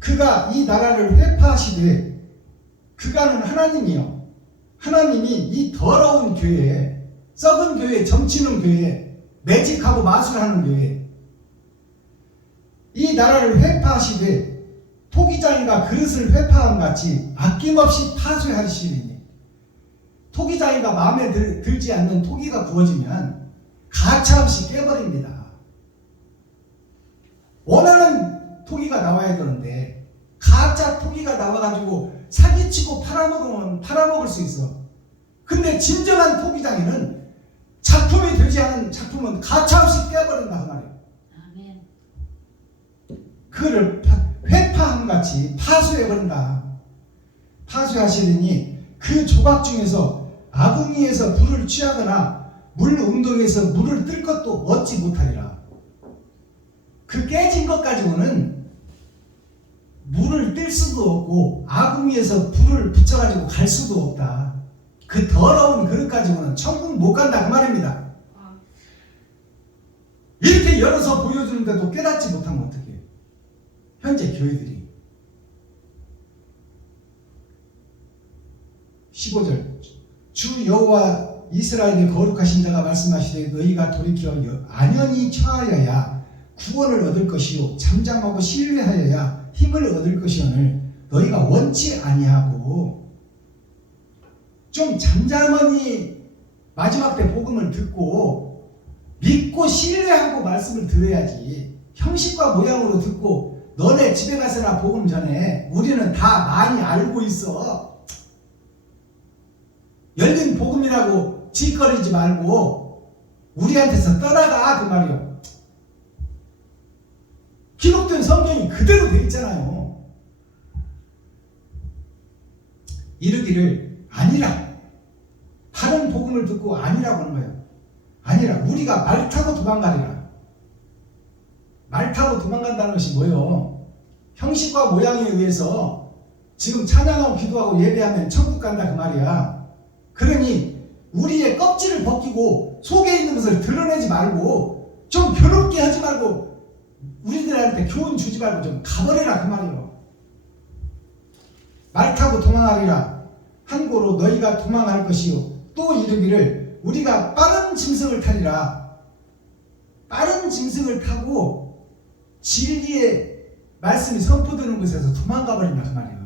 그가 이 나라를 회파하시되 그가는 하나님이요. 하나님이 이 더러운 교회에, 썩은 교회에, 점치는 교회에, 매직하고 마술하는 교회에 이 나라를 회파하시되 토기장이가 그릇을 회파함 같이 아낌없이 파쇄하시리니. 토기장이가 마음에 들지 않는 토기가 구워지면 가차없이 깨버립니다. 원하는 토기가 나와야 되는데 가짜 포기가 나와가지고 사기치고 팔아먹으면 팔아먹을 수 있어. 근데 진정한 포기장에는 작품이 되지 않은 작품은 가차없이 깨버린다 그 말이야. 아멘. 그거를 회파함같이 파수해버린다. 파수하시더니 그 조각 중에서 아궁이에서 불을 취하거나 물 웅덩이에서 물을 뜰 것도 얻지 못하리라. 그 깨진 것 가지고는 물을 뜰 수도 없고 아궁이에서 불을 붙여가지고 갈 수도 없다. 그 더러운 그릇 가지고는 천국 못 간다 그 말입니다. 이렇게 열어서 보여주는데도 깨닫지 못하면 어떡해. 현재 교회들이 15절 주 여호와 이스라엘의 거룩하신 자가 말씀하시되 너희가 돌이켜 안연히 처하여야 구원을 얻을 것이요 잠잠하고 신뢰하여야 힘을 얻을 것이오늘 너희가 원치 아니하고 좀 잠잠하니 마지막 때 복음을 듣고 믿고 신뢰하고 말씀을 들어야지. 형식과 모양으로 듣고 너네 집에 가서나 복음 전에 우리는 다 많이 알고 있어. 열린 복음이라고 짓거리지 말고 우리한테서 떠나가 그 말이요. 기록된 성경이 그대로 돼 있잖아요. 이르기를 아니라 다른 복음을 듣고 아니라고 하는 거예요. 아니라 우리가 말 타고 도망가리라. 말 타고 도망간다는 것이 뭐예요? 형식과 모양에 의해서 지금 찬양하고 기도하고 예배하면 천국 간다 그 말이야. 그러니 우리의 껍질을 벗기고 속에 있는 것을 드러내지 말고 좀 괴롭게 하지 말고 우리들한테 교훈 주지 말고 좀 가버려라 그 말이에요. 말 타고 도망하리라. 한 고로 너희가 도망할 것이요 또 이르기를 우리가 빠른 짐승을 타리라. 빠른 짐승을 타고 진리의 말씀이 선포되는 곳에서 도망가 버린다 그 말이에요.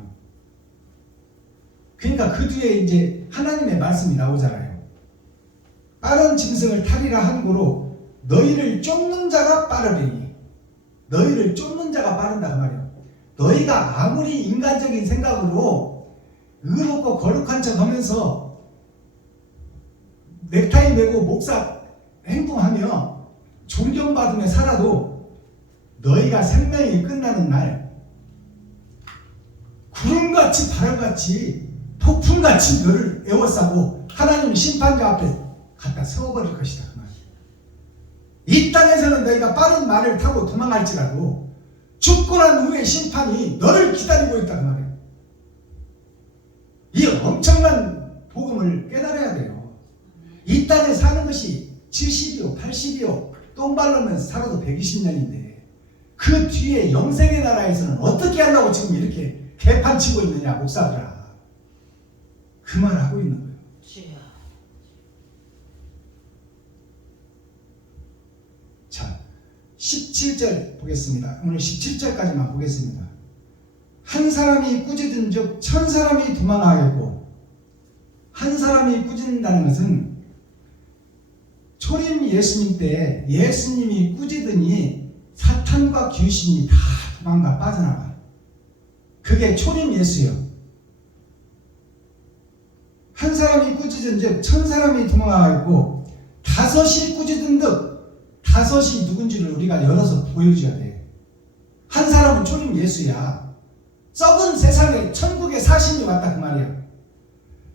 그러니까 그 뒤에 이제 하나님의 말씀이 나오잖아요. 빠른 짐승을 타리라 한 고로 너희를 쫓는 자가 빠르리니. 너희를 쫓는 자가 빠른다 그 말이에요. 너희가 아무리 인간적인 생각으로 의롭고 거룩한 척 하면서 넥타이 메고 목사 행동하며 존경받으며 살아도 너희가 생명이 끝나는 날 구름같이 바람같이 폭풍같이 너를 에워싸고 하나님 심판자 앞에 갖다 세워버릴 것이다 그 말이에요. 이 땅에서는 너희가 빠른 말을 타고 도망할지라도 죽고 난 후에 심판이 너를 기다리고 있다 그 말이에요. 이 엄청난 복음을 깨달아야 돼요. 이 땅에 사는 것이 70이요 80이요 똥 밟으면서 살아도 120년인데 그 뒤에 영생의 나라에서는 어떻게 하려고 지금 이렇게 개판치고 있느냐 목사들아. 그 말 하고 있는 거예요. 자 17절 보겠습니다. 오늘 17절까지만 보겠습니다. 한 사람이 꾸짖은 즉 1000사람이 도망하였고. 한 사람이 꾸짖는다는 것은 초림 예수님 때 예수님이 꾸짖으니 사탄과 귀신이 다 도망가 빠져나가. 그게 초림 예수요. 한 사람이 꾸짖은 즉 1000사람이 도망하였고 5이 꾸짖은 듯 5이 누군지를 우리가 열어서 보여줘야 돼. 한 사람은 초림 예수야. 썩은 세상에 천국의 사신이 왔다 그 말이야.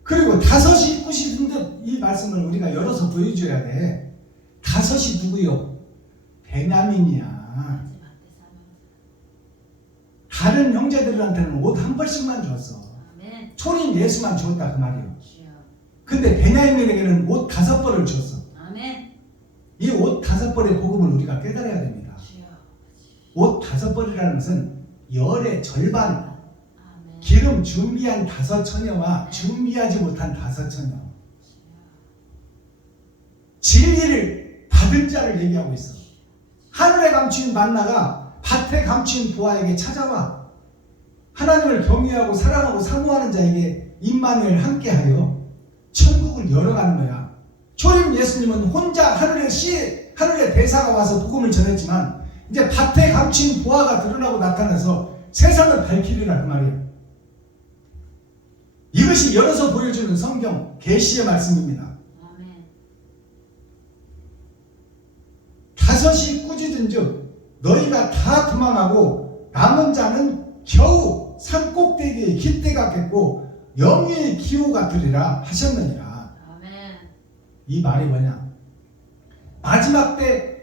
그리고 5이 꾸짖은 듯 이 말씀을 우리가 열어서 보여줘야 돼. 5이 누구요? 베냐민이야. 다른 형제들한테는 옷 한 벌씩만 줬어. 초림 예수만 줬다 그 말이에요. 근데 베냐민에게는 옷 5벌을 줬어. 이 옷 5벌의 복음을 우리가 깨달아야 됩니다. 옷 5벌이라는 것은 열의 절반. 기름 준비한 5처녀와 준비하지 못한 5처녀. 진리를 받은 자를 얘기하고 있어. 하늘에 감추인 만나가 밭에 감추인 보아에게 찾아와. 하나님을 경외하고 사랑하고 사모하는 자에게 임마누엘 함께하여 천국을 열어가는 거야. 초림 예수님은 혼자 하늘의 대사가 와서 복음을 전했지만 이제 밭에 감추인 보아가 드러나고 나타나서 세상을 밝히리라 그 말이에요. 이것이 열어서 보여주는 성경 계시의 말씀입니다. 아멘. 다섯이 꾸짖은즉 너희가 다 도망하고 남은 자는 겨우 산 꼭대기에 깃대 같겠고 영예의 기호 같으리라 하셨느니라. 아멘. 이 말이 뭐냐? 마지막 때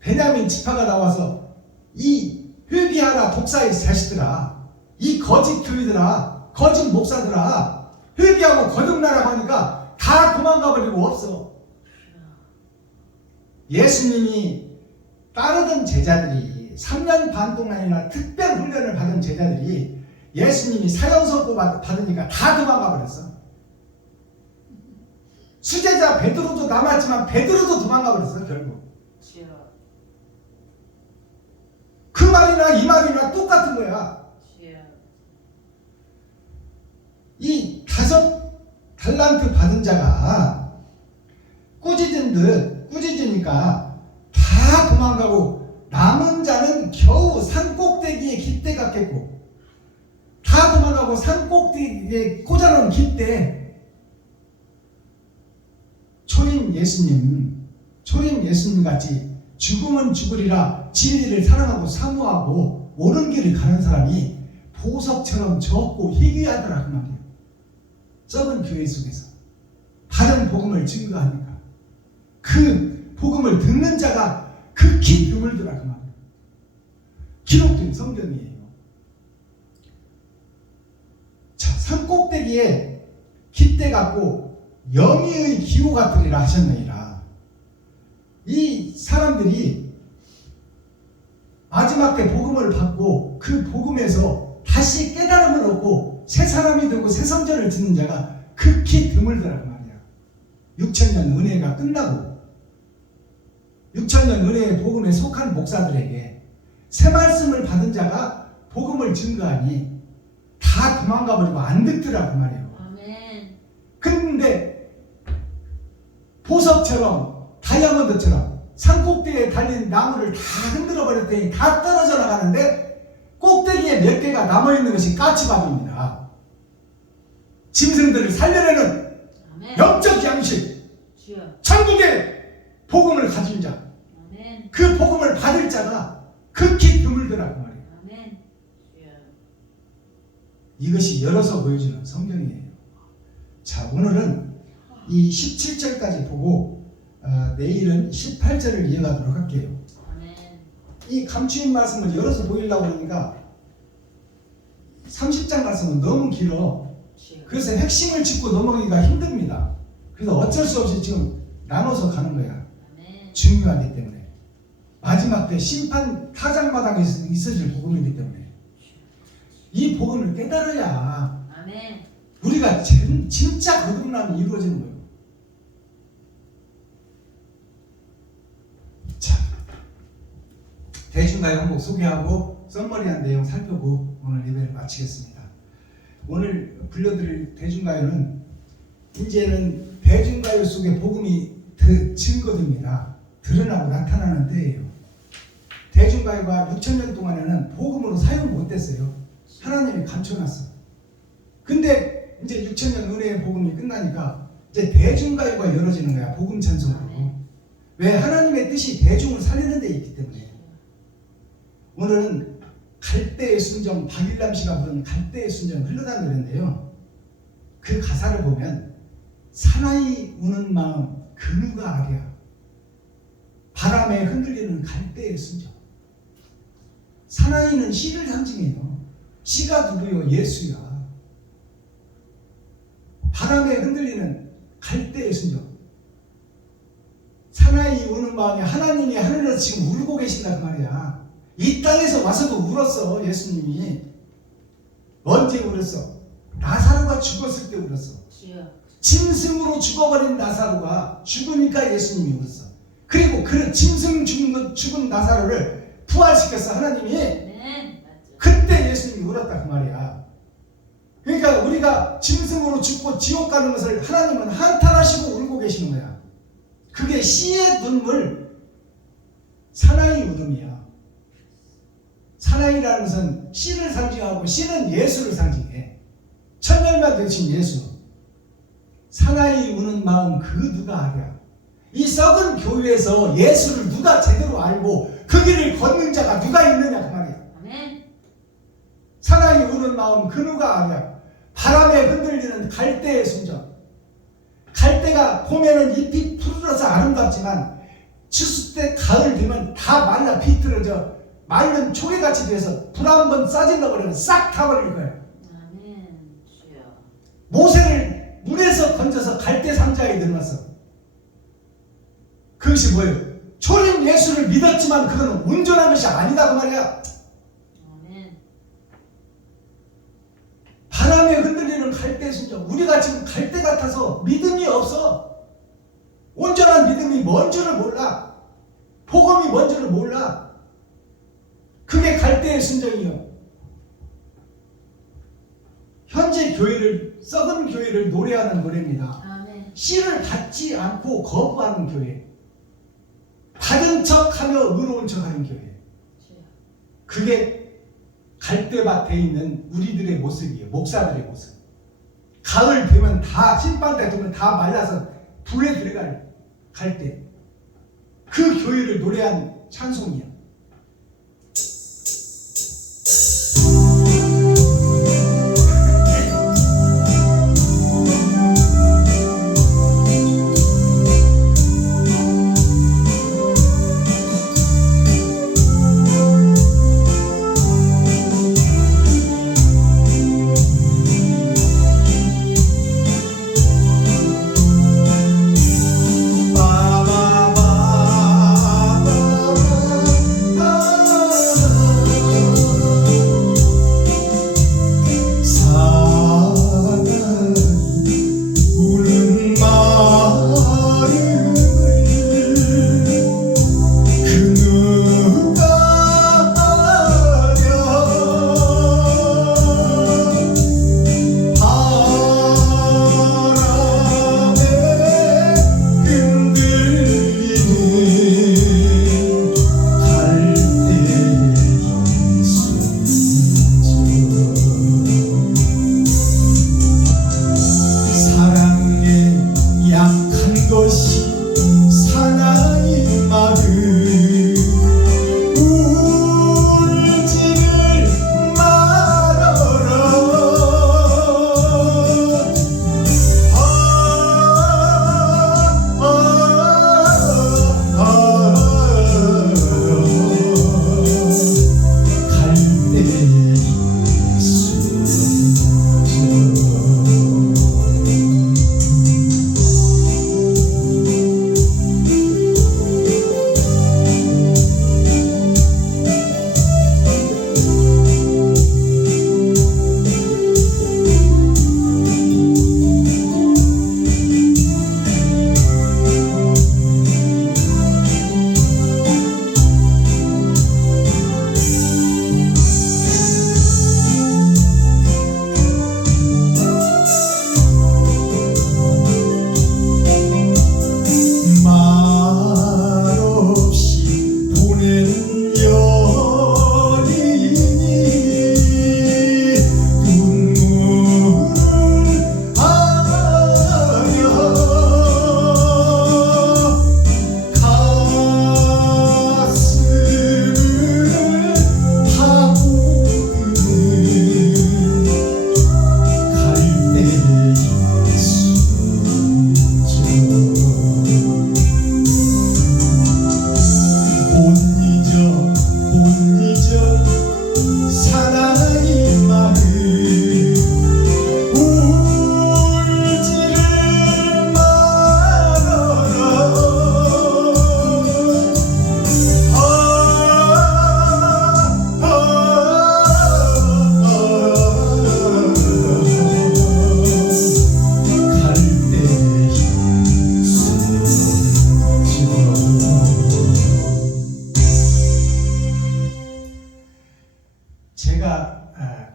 베냐민 지파가 나와서 이 회개하라 독사의 자식들아, 이 거짓 교회들아, 거짓 목사들아, 회개하고 거듭나라고 하니까 다 도망가 버리고 없어. 예수님이 따르던 제자들이 3년 반 동안이나 특별 훈련을 받은 제자들이 예수님이 사형 선고 받으니까 다 도망가 버렸어. 수제자 베드로도 남았지만 베드로도 도망가 버렸어. 결국 주여. 그 말이나 이 말이나 똑같은 거야. 주여. 이 5달란트 받은 자가 꾸짖은 듯 꾸짖으니까 다 도망가고 남은 자는 겨우 산 꼭대기에 깃대 같겠고, 다 도망가고 산 꼭대기에 꽂아놓은 깃대. 초림 예수님 같이 죽으면 죽으리라 진리를 사랑하고 사모하고 옳은 길을 가는 사람이 보석처럼 적고 희귀하더라 그 말이에요. 썩은 교회 속에서 바른 복음을 증거하니까 그 복음을 듣는 자가 극히 드물더라 그 말이에요. 기록된 성경이에요. 자, 산 꼭대기에 깃대 같고 영예의 기호 같으리라 하셨느니라. 이 사람들이 마지막 때 복음을 받고 그 복음에서 다시 깨달음을 얻고 새 사람이 되고 새 성전을 짓는 자가 극히 드물더라 그 말이야. 6,000년 은혜가 끝나고 6,000년 은혜의 복음에 속한 목사들에게 새 말씀을 받은 자가 복음을 증거하니 다 도망가 버리고 안 듣더라 그 말이에요. 아멘. 근데 보석처럼 다이아몬드처럼 산꼭대기에 달린 나무를 다 흔들어 버렸더니 다 떨어져 나가는데 꼭대기에 몇 개가 남아있는 것이 까치밥입니다. 짐승들을 살려내는 아멘. 영적 양식, 주여. 천국의 복음을 가진 자, 아멘. 그 복음을 받을 자가 극히 드물더라 그 말이에요. 아멘. 주여. 이것이 열어서 보여주는 성경이에요. 자, 오늘은 이 17절까지 보고 내일은 18절을 이어가도록 할게요. 아멘. 이 감추인 말씀을 열어서 보이려고 하니까 30장 말씀은 너무 길어. 주여. 그래서 핵심을 짚고 넘어가기가 힘듭니다. 그래서 어쩔 수 없이 지금 나눠서 가는 거야. 아멘. 중요하기 때문에. 마지막 때 심판 타작마당에 있어질 복음이기 때문에. 이 복음을 깨달아야 아멘. 우리가 진짜 거듭남이 이루어지는 거예요. 자, 대중가요 한곡 소개하고 썸머리한 내용 살펴보고 오늘 예배를 마치겠습니다. 오늘 불러드릴 대중가요는 이제는 대중가요 속에 복음이 증거됩니다. 드러나고 나타나는 때예요. 대중가요가 6,000년 동안에는 복음으로 사용 못됐어요. 하나님이 감춰놨어. 근데 이제 6,000년 은혜의 복음이 끝나니까 이제 대중가요가 열어지는 거야. 복음 찬송으로. 왜? 하나님의 뜻이 대중을 살리는 데 있기 때문에. 오늘은 갈대의 순정, 박일남 씨가 부른 갈대의 순정 흘러간 노래인데요. 그 가사를 보면 사나이 우는 마음 그 누가 아랴, 바람에 흔들리는 갈대의 순정. 사나이는 씨를 상징해요. 씨가 누구요? 예수야. 바람에 흔들리는 갈대의 순정. 사나이 우는 마음에 하나님이 하늘에서 지금 울고 계신다 그 말이야. 이 땅에서 와서도 울었어. 예수님이. 언제 울었어? 나사로가 죽었을 때 울었어. 주여. 짐승으로 죽어버린 나사로가 죽으니까 예수님이 울었어. 그리고 그 짐승 죽은 나사로를 부활시켰어 하나님이. 네, 맞죠. 그때 예수님이 울었다 그 말이야. 그러니까 우리가 짐승으로 죽고 지옥 가는 것을 하나님은 한탄하시고 울고 계시는 거야. 그게 씨의 눈물, 사나이 울음이야. 사나이라는 것은 씨를 상징하고 씨는 예수를 상징해. 천년만 되신 예수. 사나이 우는 마음 그 누가 아랴. 이 썩은 교회에서 예수를 누가 제대로 알고 그 길을 걷는 자가 누가 있느냐 그 말이야. 아멘. 사나이 우는 마음 그 누가 아랴. 바람에 흔들리는 갈대의 순정. 갈대가 봄에는 잎이 푸르러서 아름답지만 추수 때 가을 되면 다 말라 비틀어져 마른 초계같이 돼서 불 한 번 싸질러 버리면 싹 타버릴 거예요. 아멘. 주여. 모세를 물에서 건져서 갈대 상자에 넣어놨어. 그것이 뭐예요? 초림 예수를 믿었지만 그거는 온전한 것이 아니다 그 말이야. 아멘. 바람에 흔들리는 갈대 순정. 우리가 지금 갈대 같아서 믿음이 없어. 온전한 믿음이 뭔 줄을 몰라. 복음이 뭔 줄을 몰라. 그게 갈대의 순정이요. 현재 교회를, 썩은 교회를 노래하는 노래입니다. 아멘. 씨를 받지 않고 거부하는 교회. 받은 척하며 의로운 척하는 교회. 주여. 그게 갈대밭에 있는 우리들의 모습이에요. 목사들의 모습. 가을 되면 다 신반대 되면 다 말라서 불에 들어갈 갈대. 그 교회를 노래한 찬송이야.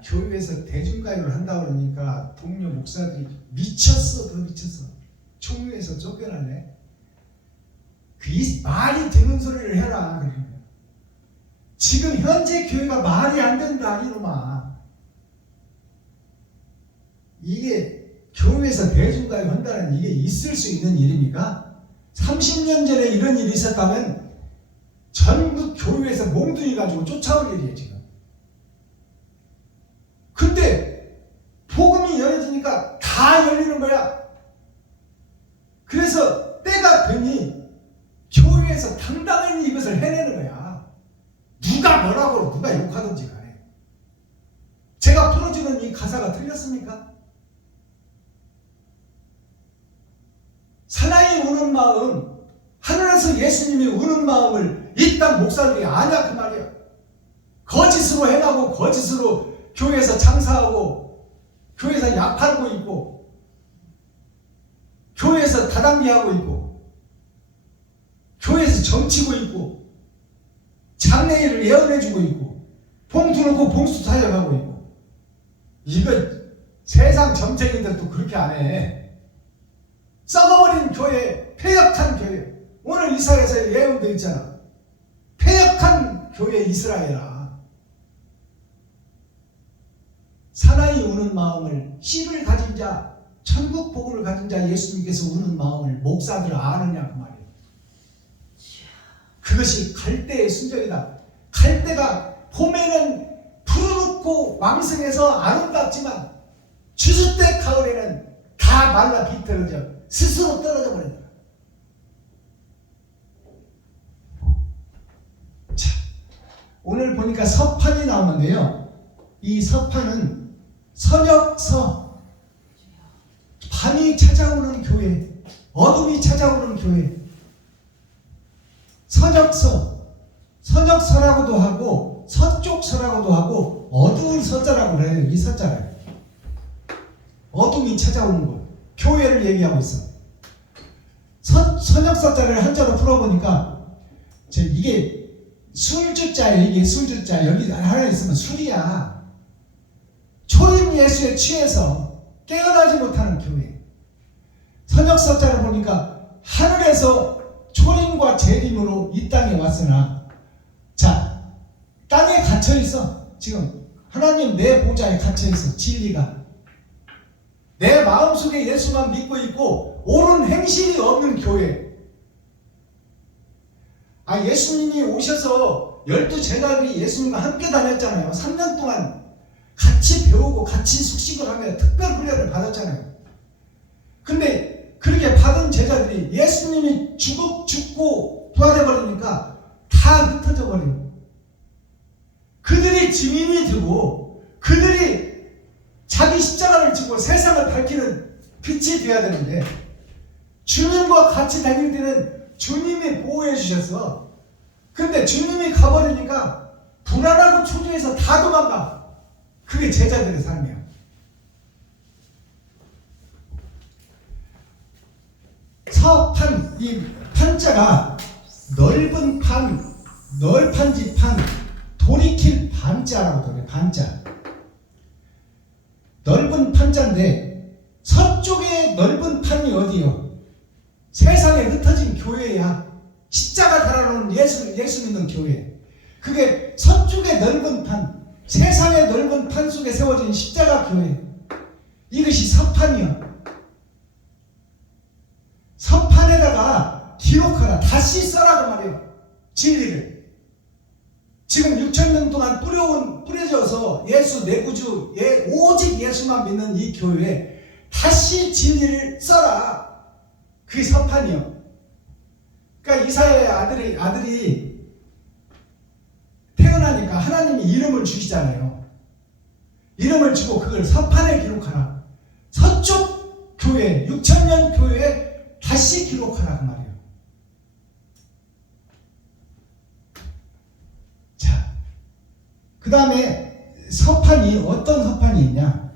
교회에서 대중가요를 한다고 그러니까 동료 목사들이 미쳤어, 더 미쳤어. 총회에서 쫓겨날래? 그 말이 되는 소리를 해라. 그러면 지금 현재 교회가 말이 안 된다 이놈아. 이게 교회에서 대중가요 한다는 이게 있을 수 있는 일입니까? 30년 전에 이런 일이 있었다면 전국 교회에서 몽둥이 가지고 쫓아올 일이에요 지금. 근데 복음이 열어지니까 다 열리는 거야. 그래서 때가 되니 교회에서 당당히 이것을 해내는 거야. 누가 뭐라고 누가 욕하든지 간에. 제가 풀어주는 이 가사가 틀렸습니까? 사나이 우는 마음, 하늘에서 예수님이 우는 마음을 이 땅 목사들이 아냐 그 말이야. 거짓으로 행하고 거짓으로 교회에서 장사하고 교회에서 약 팔고 있고 교회에서 다단계하고 있고 교회에서 정치고 있고 장례일을 예언해주고 있고 봉투 넣고 봉수 사역하고 있고. 이거 세상 점쟁이들도 그렇게 안 해. 썩어버린 교회, 폐역한 교회. 오늘 이사야에서 예언되어 있잖아. 폐역한 교회 이스라엘아. 사나이 우는 마음을, 씨를 가진 자, 천국 복음을 가진 자 예수님께서 우는 마음을 목사들 아느냐 그 말이에요. 그것이 갈대의 순정이다. 갈대가 봄에는 푸르르고 왕성해서 아름답지만 추수때 가을에는 다 말라 비틀어져 스스로 떨어져 버린다. 자, 오늘 보니까 서판이 나오는데요. 이 서판은 선역서, 밤이 찾아오는 교회, 어둠이 찾아오는 교회, 선역서, 선역서라고도 하고 서쪽서라고도 하고 어두운 서자라고 해요. 이 서자를 어둠이 찾아오는 곳, 교회를 얘기하고 있어. 선역서자를 한자로 풀어보니까 이게 술주자예요. 이게 술주자. 여기 하나 있으면 술이야. 초림 예수에 취해서 깨어나지 못하는 교회. 선역서자를 보니까 하늘에서 초림과 재림으로 이 땅에 왔으나, 자, 땅에 갇혀 있어. 지금 하나님 내 보좌에 갇혀 있어. 진리가 내 마음속에 예수만 믿고 있고 옳은 행실이 없는 교회. 예수님이 오셔서 12제자들이 예수님과 함께 다녔잖아요. 3년 동안 같이 배우고 같이 숙식을 하며 특별 훈련을 받았잖아요. 근데 그렇게 받은 제자들이 예수님이 죽고 부활해버리니까 다 흩어져 버려요. 그들이 증인이 되고 그들이 자기 십자가를 지고 세상을 밝히는 빛이 되어야 되는데, 주님과 같이 다닐 때는 주님이 보호해 주셔서, 근데 주님이 가버리니까 불안하고 초조해서 다 도망가. 그게 제자들의 삶이야. 서판, 이 판자가 넓은 판, 널판지 판, 돌이킬 반자라고 그래. 반자. 넓은 판자인데 서쪽에 넓은 판이 어디요? 세상에 흩어진 교회야. 십자가 달아놓은 예수 믿는 교회. 그게 서쪽에 넓은 판, 세상의 넓은 판 속에 세워진 십자가 교회. 이것이 서판이요. 서판에다가 기록하라. 다시 써라 그 말이에요. 진리를. 지금 6,000년 동안 뿌려져서 예수 내 구주, 오직 예수만 믿는 이 교회에 다시 진리를 써라. 그게 서판이요. 그러니까 이사야의 아들이 태어나니까 하나님이 이름을 주시잖아요. 이름을 주고 그걸 서판에 기록하라. 서쪽 교회, 6,000년 교회에 다시 기록하라 그 말이에요. 그 다음에 서판이 어떤 서판이 있냐.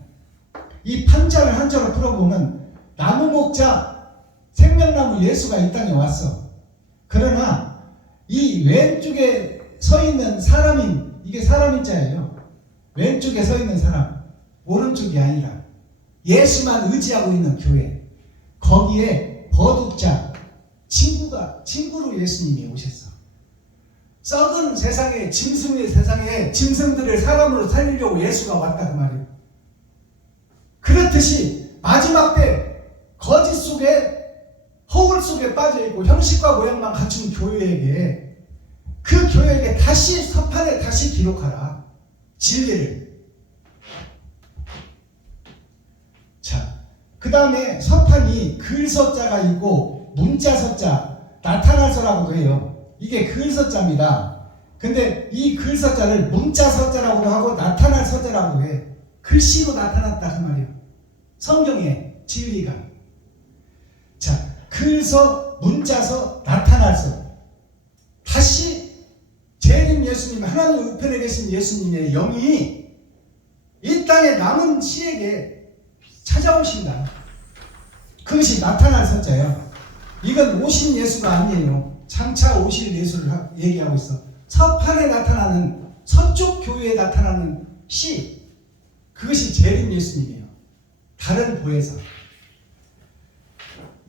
이 판자를 한자로 풀어보면 나무 목자 생명나무 예수가 이 땅에 왔어. 그러나 이 왼쪽에 서 있는 사람인, 이게 사람인자예요. 왼쪽에 서 있는 사람, 오른쪽이 아니라 예수만 의지하고 있는 교회. 거기에 거룩자, 친구로 예수님이 오셨어. 썩은 세상에 짐승의 세상에 짐승들을 사람으로 살리려고 예수가 왔다 그 말이에요. 그렇듯이 마지막 때 거짓 속에 허울 속에 빠져있고 형식과 모양만 갖춘 교회에게 그 교회에게 다시 서판에 다시 기록하라. 진리를. 자, 그 다음에 서판이 글서자가 있고 문자서자, 나타날서라고도 해요. 이게 글서자입니다. 근데 이 글서자를 문자서자라고도 하고 나타날서자라고도 해. 글씨로 나타났다 그 말이에요. 성경의 진리가. 자, 글서, 문자서, 나타날서. 다시 재림 예수님, 하나님 우편에 계신 예수님의 영이 이 땅에 남은 시에게 찾아오신다. 그것이 나타날 서자예요. 이건 오신 예수가 아니에요. 장차 오실 예수를 얘기하고 있어. 서판에 나타나는 서쪽 교회에 나타나는 시, 그것이 재림 예수님이에요. 다른 보혜사.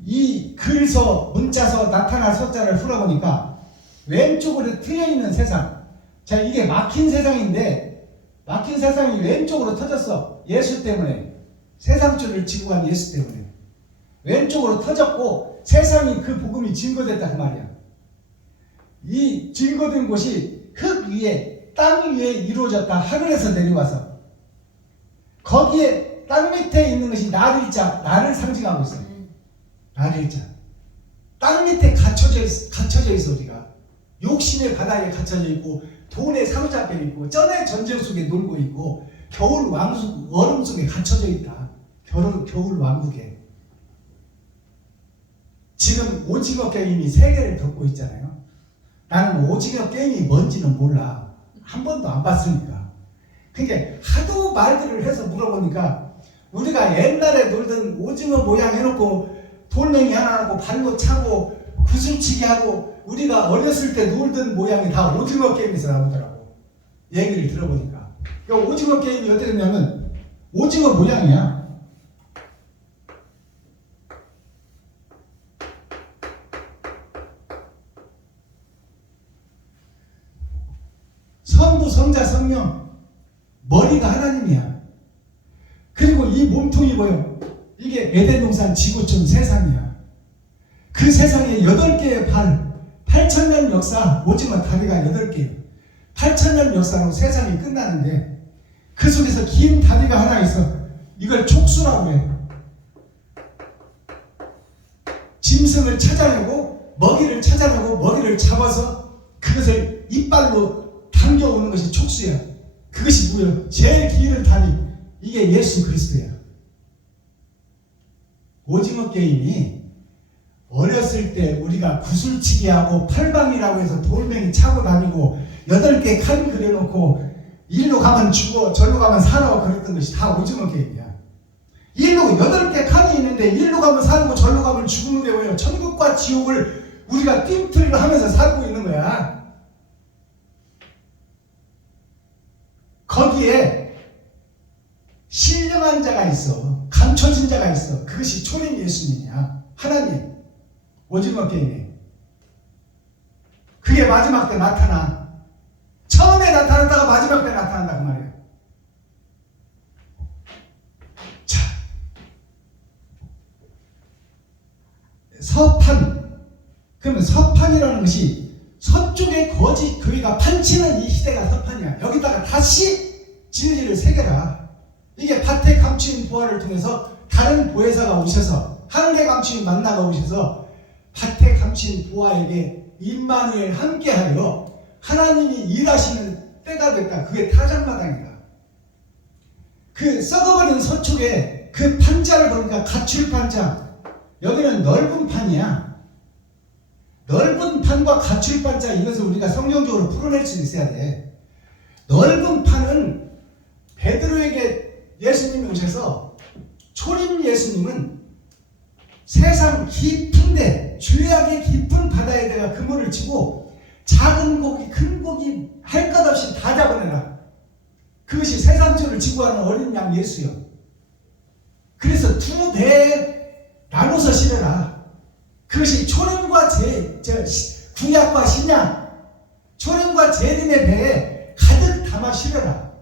이 글서, 문자서, 나타날 서자를 풀어보니까 왼쪽으로 트여있는 세상. 자, 이게 막힌 세상인데 막힌 세상이 왼쪽으로 터졌어. 예수 때문에. 세상줄을 지고 간 예수 때문에. 왼쪽으로 터졌고 세상이 그 복음이 증거됐다 그 말이야. 이 증거된 곳이 흙 위에, 땅 위에 이루어졌다. 하늘에서 내려와서. 거기에 땅 밑에 있는 것이 나를자, 나를 상징하고 있어. 나를자. 땅 밑에 갇혀져 있어 우리가. 욕심의 바다에 갇혀져 있고 돈에 사로잡혀 있고 쩐의 전쟁 속에 놀고 있고 겨울 왕국, 얼음 속에 갇혀져 있다. 겨울 왕국에. 지금 오징어 게임이 세계를 덮고 있잖아요. 나는 오징어 게임이 뭔지는 몰라. 한 번도 안 봤으니까. 그러니까 하도 말들을 해서 물어보니까 우리가 옛날에 놀던 오징어 모양 해놓고 돌멩이 하나 하고 발로 차고 구슬치기 하고 우리가 어렸을 때 놀던 모양이 다 오징어 게임에서 나오더라고. 얘기를 들어보니까. 그러니까 오징어 게임이 어떻게 되냐면 오징어 모양이야. 성부, 성자, 성령. 머리가 하나님이야. 그리고 이 몸통이 뭐예요? 이게 에덴 동산 지구촌 세상이야. 그 세상에 8개의 발, 8,000년 역사, 오징어 다리가 8개. 8,000년 역사로 세상이 끝나는데 그 속에서 긴 다리가 하나 있어. 이걸 촉수라고 해. 짐승을 찾아내고 먹이를 찾아내고 먹이를 잡아서 그것을 이빨로 당겨오는 것이 촉수야. 그것이 뭐예요? 제일 긴 다리. 이게 예수 그리스도야. 오징어 게임이 어렸을 때 우리가 구슬치기하고 팔방이라고 해서 돌멩이 차고 다니고 8개 칸 그려놓고 일로 가면 죽어 절로 가면 살아 그랬던 것이 다 오징어 게임이야. 일로 8개 칸이 있는데 일로 가면 살고 절로 가면 죽는 게 뭐예요? 천국과 지옥을 우리가 띵틀을 하면서 살고 있는 거야. 거기에 신령한 자가 있어. 감춰진 자가 있어. 그것이 초림 예수님이야. 하나님. 오징어 게임에. 그게 마지막 때 나타나. 처음에 나타났다가 마지막 때 나타난다 그 말이야. 자, 서판. 그러면 서판이라는 것이 서쪽의 거짓 교회가 판치는 이 시대가 서판이야. 여기다가 다시 진리를 새겨라. 이게 밭에 감추인 부활을 통해서 다른 보혜사가 오셔서 하늘에 감추인 만나가 오셔서 밭에 감추인 부하에게 임마누엘 함께하여 하나님이 일하시는 때가 됐다. 그게 타작마당이다. 그 썩어버린 서쪽에 그 판자를 보니까 가출 판자. 여기는 넓은 판이야. 넓은 판과 가출 판자, 이것을 우리가 성경적으로 풀어낼 수 있어야 돼. 넓은 판은 베드로에게 예수님이 오셔서 초림 예수님은 세상 깊은데 죄악의 깊은 바다에 내가 그물을 치고 작은 고기 큰 고기 할 것 없이 다 잡아내라. 그것이 세상줄을 지고 하는 어린 양 예수요. 그래서 2배 나눠서 실어라. 그것이 초림과 구약과 신약 초림과 재림의 배에 가득 담아 실어라.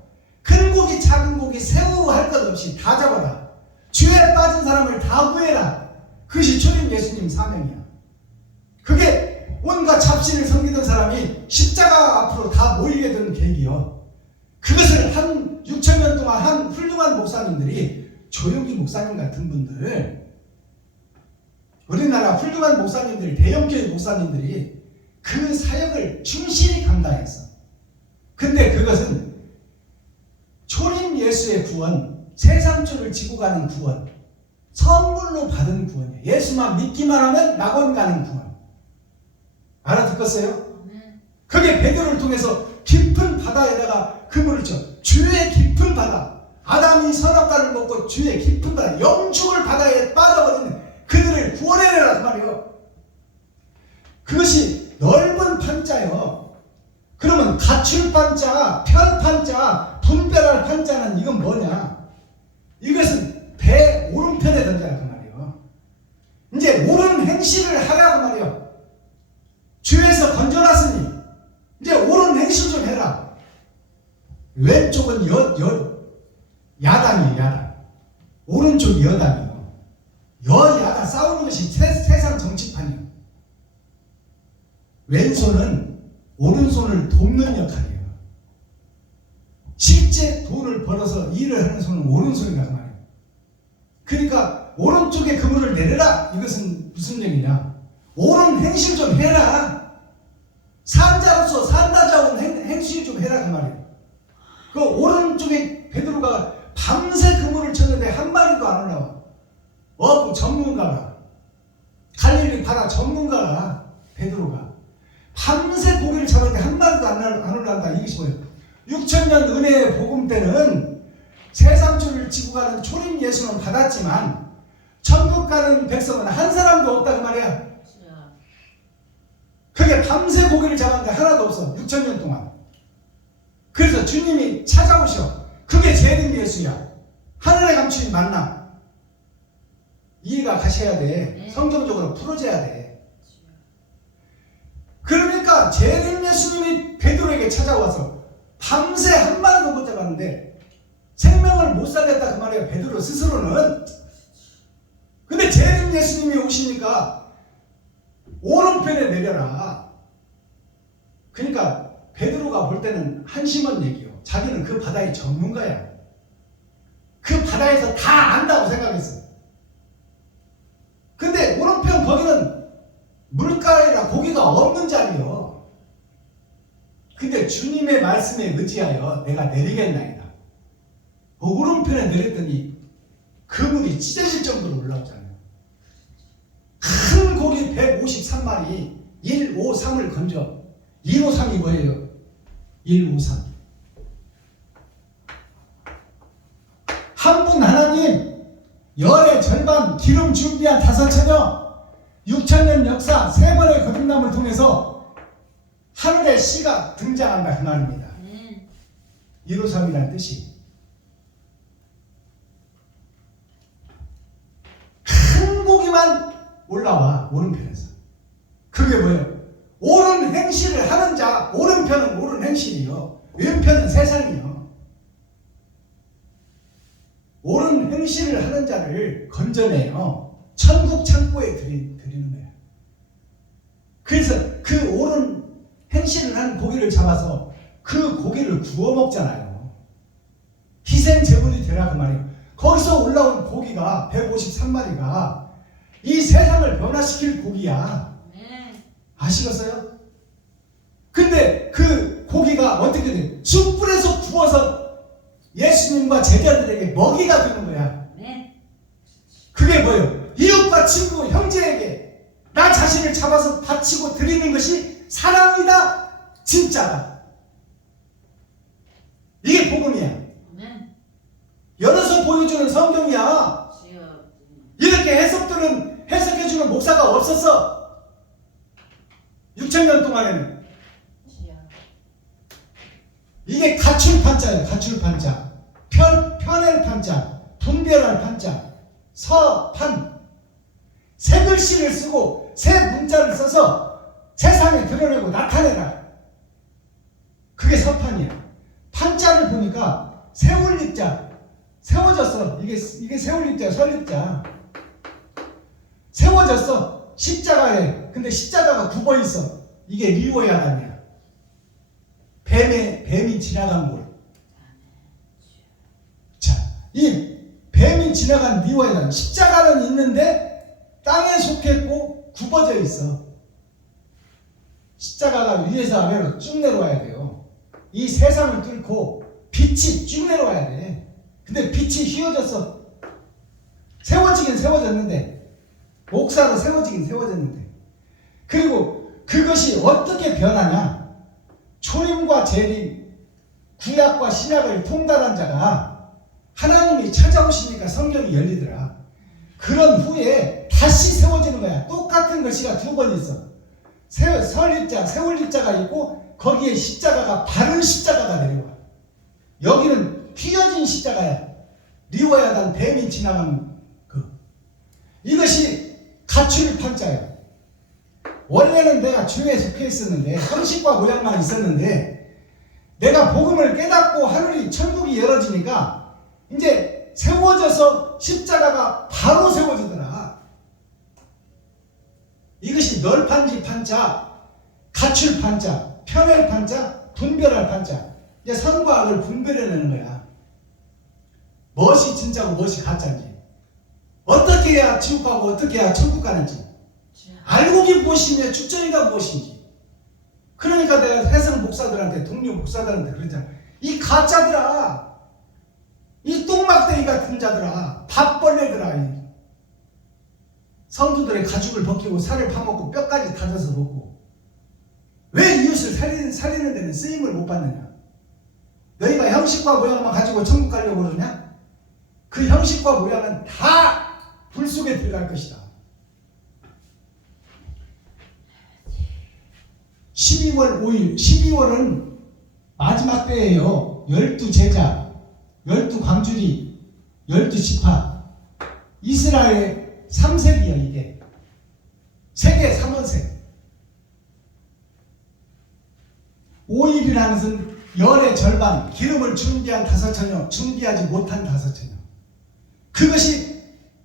큰 고기 작은 고기 새우 할 것 없이 다 잡아라. 죄에 빠진 사람을 다 구해라. 그것이 초림 예수님 사명이야. 그게 온갖 잡신을 섬기던 사람이 십자가 앞으로 다 모이게 된 계기요. 그것을 한 6,000년 동안 한 훌륭한 목사님들이, 조용기 목사님 같은 분들, 우리나라 훌륭한 목사님들, 대형교회 목사님들이 그 사역을 충실히 감당했어. 근데 그것은 초림 예수의 구원, 세상줄을 지고 가는 구원, 선물로 받은 구원이에요. 예수만 믿기만 하면 낙원 가는 구원. 알아듣겠어요? 그게 베드로를 통해서 깊은 바다에다가 그물을 쳐. 주의 깊은 바다. 아담이 선악과를 먹고 주의 깊은 바다, 영죽을 바다에 빠져버리는 그들을 구원해내라 그 말이에요. 그것이 넓은 판자요. 그러면 갖출 판자, 편 판자, 분별할 판자는 이건 뭐냐? 이것은 배 오른편에 던져라 그 말이에요. 이제 옳은 행실을 하라 그 말이에요. 주에서 건져놨으니 이제 옳은 행실 좀 해라. 왼쪽은 야당이에요. 야당. 오른쪽이 여당이에요. 여야가 싸우는 것이 세상 정치판이에요. 왼손은 오른손을 돕는 역할이에요. 실제 돈을 벌어서 일을 하는 손은 오른손이라 그 말이에요. 그러니까 오른쪽에 그물을 내려라. 이것은 무슨 얘기냐? 옳은 행실 좀 해라. 산자로서 산다자운 행실 좀 해라 그 말이에요. 그 오른쪽에 베드로가 밤새 그물을 쳤는데 한 마리도 안 올라와. 전문가가, 갈릴리 바다 전문가가, 베드로가 밤새 고기를 잡았는데 한 마리도 안 올라간다. 이것이 뭐예요? 6,000년 은혜의 복음 때는 세상줄을 지고 가는 초림 예수는 받았지만 천국 가는 백성은 한 사람도 없다 그 말이야. 그게 밤새 고기를 잡았는데 하나도 없어. 6,000년 동안. 그래서 주님이 찾아오셔. 그게 재림 예수야. 하늘의 감추인 만나. 이해가 가셔야 돼. 성경적으로 풀어져야 돼. 그러니까 재림 예수님이 베드로에게 찾아와서 밤새 한 마리도 못 잡았는데 생명을 못 살렸다 그 말이에요. 베드로 스스로는. 근데 재림 예수님이 오시니까 오른편에 내려라. 그러니까 베드로가 볼 때는 한심한 얘기요. 자기는 그 바다의 전문가야. 그 바다에서 다 안다고 생각했어. 근데 오른편 거기는 물가에라 고기가 없는 자리요. 근데 주님의 말씀에 의지하여 내가 내리겠나이다. 오른편에 내렸더니 그물이 찢어질 정도로 올라오잖아요. 큰 고기 153마리 153을 건져. 153이 뭐예요? 153. 한 분 하나님, 열의 절반 기름 준비한 5처녀, 6,000년 역사 3번의 거듭남을 통해서 하늘의 씨가 등장한다 그 말입니다. 153이라는 뜻이 큰 고기만 올라와. 오른편에서. 그게 뭐예요? 옳은 행실을 하는 자. 오른편은 옳은 행실이요, 왼편은 세상이요. 옳은 행실을 하는 자를 건져내요. 천국 창고에 드리는 거예요. 그래서 그 옳은 행실을 하는 고기를 잡아서 그 고기를 구워 먹잖아요. 희생 제물이 되라 그 말이에요. 거기서 올라온 고기가 153마리가 이 세상을 변화시킬 고기야. 아시겠어요? 근데 그 고기가 어떻게 돼? 숯불에서 구워서 예수님과 제자들에게 먹이가 되는 거야. 그게 뭐예요? 이웃과 친구, 형제에게 나 자신을 잡아서 바치고 드리는 것이 사랑이다. 진짜다. 이게 복음이야. 열어서 보여주는 성경이야. 이렇게 해석해주는 목사가 없었어. 6,000년 동안에는. 이게 갖출 판자예요. 갖출 판자. 편할 판자. 분별할 판자. 서판. 새 글씨를 쓰고 새 문자를 써서 세상에 드러내고 나타내라. 보니까 세울립자 세워졌어. 이게 세울립자 설립자 세워졌어. 십자가에. 근데 십자가가 굽어 있어. 이게 리워야단이야. 뱀이 지나간 곳. 자, 이 뱀이 지나간 리워야단. 십자가는 있는데 땅에 속했고 굽어져 있어. 십자가가 위에서 아래로 쭉 내려와야 돼요. 이 세상을 뚫고 빛이 쭉 내려와야 돼. 근데 빛이 휘어졌어. 세워지긴 세워졌는데, 목사로 세워지긴 세워졌는데, 그리고 그것이 어떻게 변하냐? 초림과 재림, 구약과 신약을 통달한 자가 하나님이 찾아오시니까 성경이 열리더라. 그런 후에 다시 세워지는 거야. 똑같은 글씨가 두 번 있어. 설립자, 세울립자가 있고 거기에 십자가가 바른 십자가가 내려와. 여기는 휘어진 십자가야. 리워야단 뱀이 지나간 그. 이것이 가출 판자야. 원래는 내가 죄에 속해 있었는데 형식과 모양만 있었는데 내가 복음을 깨닫고 하늘이 천국이 열어지니까 이제 세워져서 십자가가 바로 세워지더라. 이것이 널판지 판자, 가출 판자, 편할 판자, 분별할 판자. 이제 선과 악을 분별해내는 거야. 무엇이 진짜고 무엇이 가짜인지, 어떻게 해야 지옥 가고 어떻게 해야 천국 가는지, 알곡이 무엇이며 축전이가 무엇인지. 그러니까 내가 해성 목사들한테, 동료 목사들한테 그러잖아. 이 가짜들아, 이 똥막대기 같은 자들아, 밥벌레들아, 성도들의 가죽을 벗기고 살을 파먹고 뼈까지 다져서 먹고 왜 이웃을 살리는 데는 쓰임을 못 받느냐? 너희가 형식과 모양만 가지고 천국 가려고 그러냐? 그 형식과 모양은 다 불 속에 들어갈 것이다. 12월 5일, 12월은 마지막 때예요. 12제자, 12광주리, 12지파. 이스라엘의 3색이야 이게. 세계 3원색. 5일이라는 것은 열의 절반, 기름을 준비한 5처녀, 준비하지 못한 5처녀. 그것이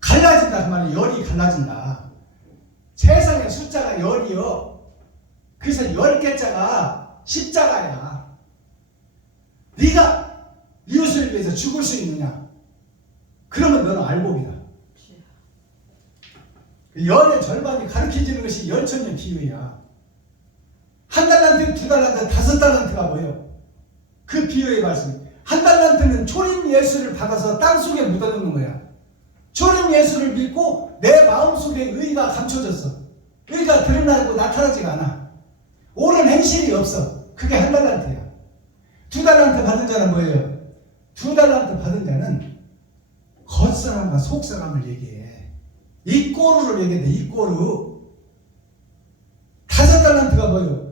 갈라진다 그 말이에요. 열이 갈라진다. 세상의 숫자가 열이요. 그래서 10개자가 십자가야. 네가 이웃을 위해서 죽을 수 있느냐? 그러면 너는 알곡이다. 열의 절반이 가르쳐지는 것이 열천년 비유야. 한 달란트, 두 달란트, 5달란트가 뭐예요? 그 비유의 말씀. 한 달란트는 초림 예수를 받아서 땅속에 묻어놓는 거야. 초림 예수를 믿고 내 마음속에 의가 감춰졌어. 의가 드러나고 나타나지가 않아. 옳은 행실이 없어. 그게 한 달란트야. 2달란트 받은 자는 뭐예요? 2달란트 받은 자는 겉사람과 속사람을 얘기해. 이꼬르를 얘기해. 이꼬르. 5달란트가 뭐예요?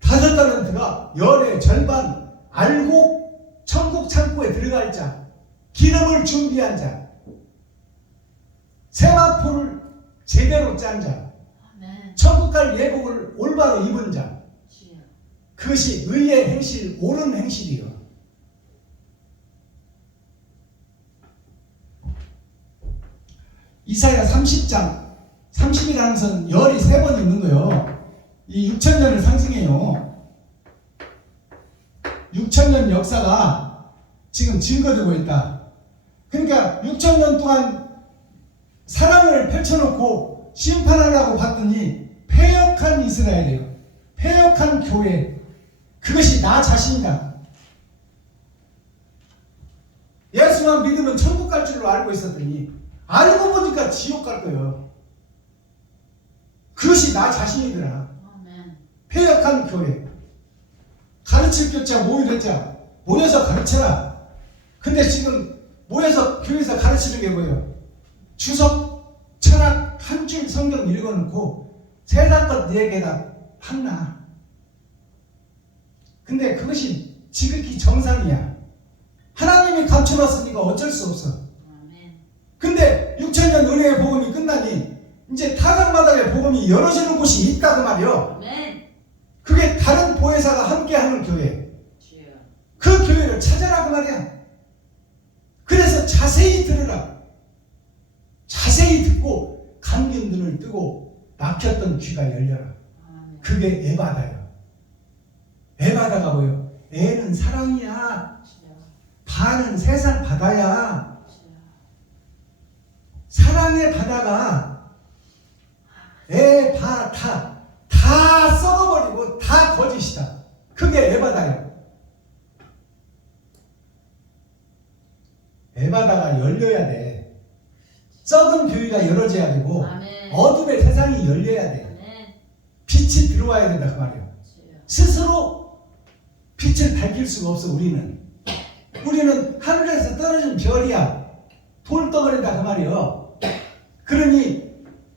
5달란트가 열의 절반, 알곡, 천국 창고에 들어갈 자, 기름을 준비한 자, 세마포를 제대로 짠 자, 천국 갈 예복을 올바로 입은 자. 그것이 의의 행실, 옳은 행실이요. 이사야 30장 30이라는 것은 열이 3번 있는 거예요. 이 6천년을 상징해요. 6천년 역사가 지금 증거되고 있다. 그러니까 6천년 동안 사랑을 펼쳐놓고 심판하려고 봤더니 패역한 이스라엘이에요. 패역한 교회. 그것이 나 자신이다. 예수만 믿으면 천국 갈 줄로 알고 있었더니 알고 보니까 지옥 갈 거예요. 그것이 나 자신이더라. 패역한 교회. 가르칠 교자 모의했자 모여서 가르쳐라. 근데 지금 모여서 교회에서 가르치는 게 뭐예요? 주석, 철학, 한 줄 성경 읽어놓고 세상 것 얘기에다 한나. 근데 그것이 지극히 정상이야. 하나님이 감춰놨으니까 어쩔 수 없어. 근데 6천년 은혜의 복음이 끝나니 이제 타작마당의 복음이 열어지는 곳이 있다 그 말이요. 그게 다른 보혜사가 함께하는 교회. 그 교회를 찾아라 그 말이야. 그래서 자세히 들으라. 자세히 듣고 감긴 눈을 뜨고 막혔던 귀가 열려라. 아멘. 그게 에바다예요. 에바다가 뭐예요? 에는 사랑이야. 주여. 바는 세상 바다야. 주여. 사랑의 바다가 에바다 다 썩어버리고 다 거짓이다. 그게 에바다예요. 에바다가 열려야 돼. 썩은 교회가 열어져야 되고 아멘. 어둠의 세상이 열려야 돼. 아멘. 빛이 들어와야 된다 그 말이에요. 주여. 스스로 빛을 밝힐 수가 없어. 우리는 하늘에서 떨어진 별이야. 돌덩어리다 그 말이에요. 그러니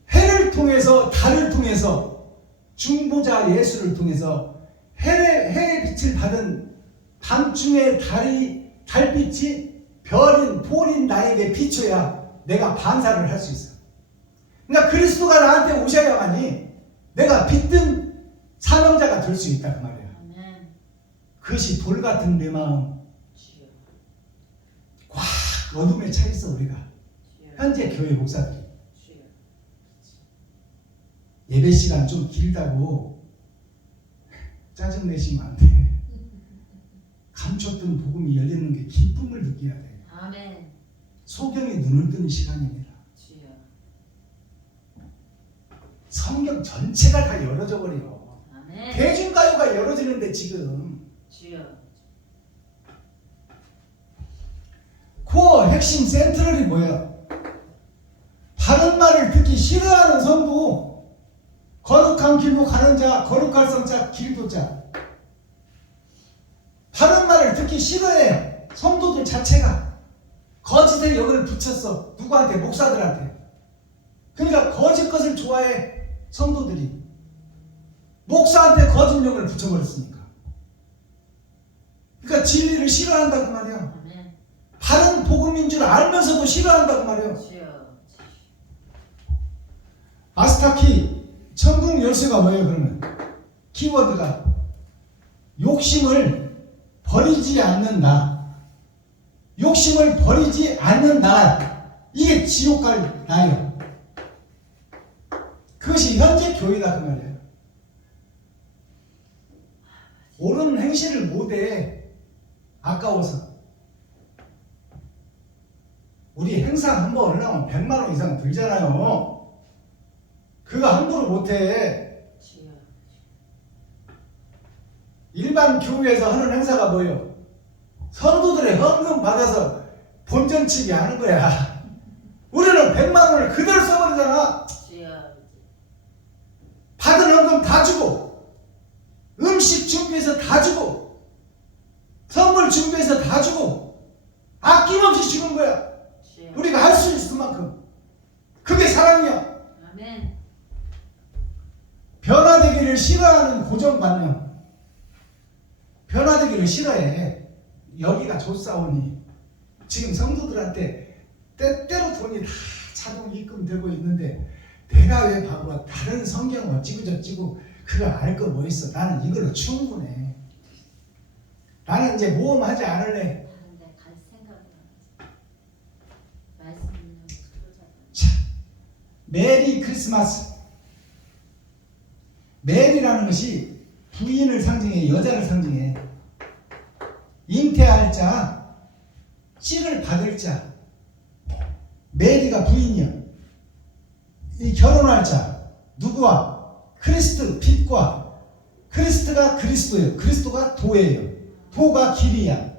해를 통해서 달을 통해서 중보자 예수를 통해서 해의 빛을 받은 밤중에 달빛이 볼인 나에게 비춰야 내가 반사를 할 수 있어. 그러니까 그리스도가 나한테 오셔야만이 내가 빛든 사명자가 될 수 있다 그 말이야. 아멘. 그것이 돌 같은 내 마음 주여. 꽉 어둠에 차 있어. 우리가 주여. 현재 교회 목사들이 주여. 예배 시간 좀 길다고 짜증 내시면 안 돼. 감췄던 복음이 열리는 게 기쁨을 느껴야 돼. 아멘. 소경이 눈을 뜨는 시간입니다. 주여. 성경 전체가 다 열어져 버려. 아멘. 대중가요가 열어지는데 지금 주여. 코어 핵심 센트럴이 뭐야? 바른 말을 듣기 싫어하는 성도, 거룩한 길로 가는 자, 거룩할 성자, 길도자. 바른 말을 듣기 싫어해. 성도들 자체가 거짓의 영을 붙였어. 누구한테? 목사들한테. 그러니까 거짓 것을 좋아해. 성도들이 목사한테 거짓 영을 붙여버렸으니까. 그러니까 진리를 싫어한다 그 말이야. 아멘. 바른 복음인 줄 알면서도 싫어한다 그 말이야. 주여. 마스터키 천국 열쇠가 뭐예요? 그러면 키워드가 욕심을 버리지 않는 나. 욕심을 버리지 않는 나. 이게 지옥 갈 나예요. 그것이 현재 교회다 그 말이에요. 옳은 행실을 못해. 아까워서. 우리 행사 한 번 하려면 100만 원 이상 들잖아요. 그거 함부로 못해. 주여. 일반 교회에서 하는 행사가 뭐예요? 성도들의 헌금 받아서 본전치기 하는 거야. 우리는 100만 원을 그대로 써버리잖아. 주여. 받은 헌금 다 주고, 음식 준비해서 다 주고, 선물 준비해서 다 주고, 아낌없이 주는 거야. 주여. 우리가 할 수 있을 만큼. 그게 사랑이야. 아멘. 변화되기를 싫어하는 고정관념. 변화되기를 싫어해. 여기가 좋사오니. 지금 성도들한테 때때로 돈이 다 자동 입금되고 있는데 내가 왜 바보가 다른 성경 어찌고 저찌고 그거 알 거 뭐 있어. 나는 이걸로 충분해. 나는 이제 모험하지 않을래. 다른데 갈 생각이 안 나지. 말씀 있는 그러자. 자, 메리 크리스마스. 메리라는 것이 부인을 상징해. 여자를 상징해. 잉태할 자, 씨를 받을 자. 메리가 부인이야. 이 결혼할 자 누구와? 크리스트, 빛과. 크리스트가 그리스도예요. 그리스도가 도예요. 도가 길이야.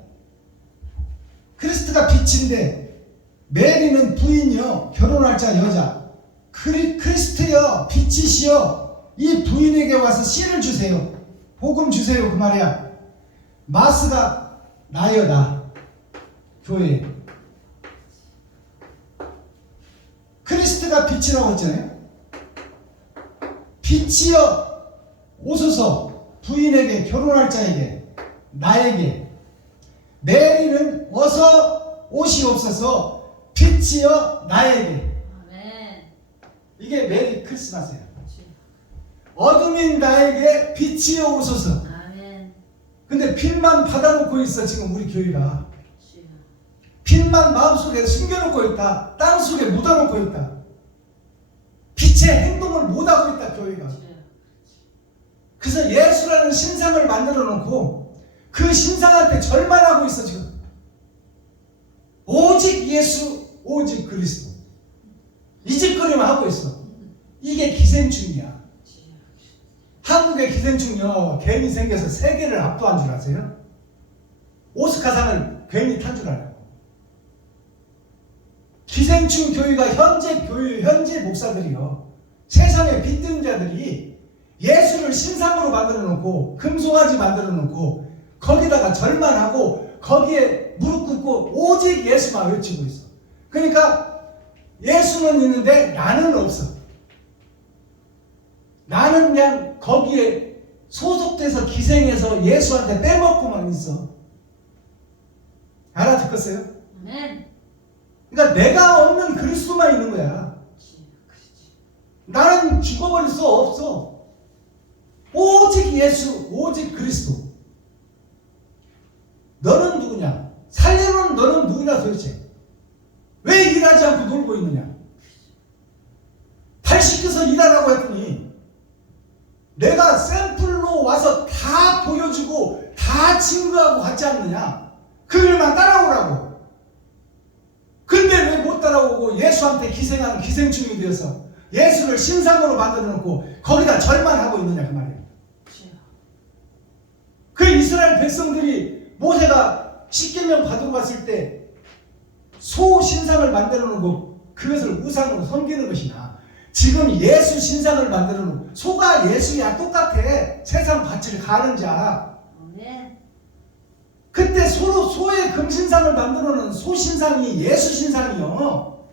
크리스트가 빛인데 메리는 부인이요. 결혼할 자 여자. 크리스트여, 빛이시여, 이 부인에게 와서 씨를 주세요. 복음 주세요. 그 말이야. 마스가 나여 나. 교회. 크리스트가 빛이라고 했잖아요. 빛이여 오소서. 부인에게, 결혼할 자에게, 나에게. 메리는 어서 오시옵소서. 빛이여 나에게. 아멘. 이게 메리 크리스마스예요. 주여. 어둠인 나에게 빛이여 오소서. 아멘. 근데 빛만 받아놓고 있어 지금 우리 교회가. 빛만 마음속에 숨겨놓고 있다. 땅속에 묻어놓고 있다. 빛의 행동을 못하고 있다, 교회가. 그래서 예수라는 신상을 만들어 놓고 그 신상한테 절만하고 있어 지금. 오직 예수, 오직 그리스도. 이 짓거리만 하고 있어. 이게 기생충이야. 한국의 기생충 영화가 괜히 생겨서 세계를 압도한 줄 아세요? 오스카상을 괜히 탄 줄 알아요. 기생충 교회가 현재 목사들이요. 세상의 빛든 자들이 예수를 신상으로 만들어 놓고 금송아지 만들어 놓고 거기다가 절만하고 거기에 무릎 꿇고 오직 예수만 외치고 있어. 그러니까 예수는 있는데 나는 없어. 나는 그냥 거기에 소속돼서 기생해서 예수한테 빼먹고만 있어. 알아듣겠어요? 아멘. 그러니까 내가 없는 그리스도만 있는 거야. 나는 죽어버릴 수 없어. 오직 예수, 오직 그리스도. 너는 누구냐? 살려놓은 너는 누구냐 도대체? 왜 일하지 않고 놀고 있느냐? 발 시켜서 일하라고 했더니 내가 샘플로 와서 다 보여주고 다 증거하고 같지 않느냐? 그 일만 따라오라고. 근데 왜 못 따라오고 예수한테 기생하는 기생충이 되어서 예수를 신상으로 만들어 놓고 거기다 절만하고 있느냐 그 말이에요. 그 이스라엘 백성들이 모세가 십계명 받으러 갔을 때 소 신상을 만들어 놓고 그것을 우상으로 섬기는 것이나 지금 예수 신상을 만들어 놓고 소가 예수야 똑같아. 세상 밭을 가는 자. 아멘. 그때 서로 소의 금신상을 만들어 놓은 소 신상이 예수 신상이요.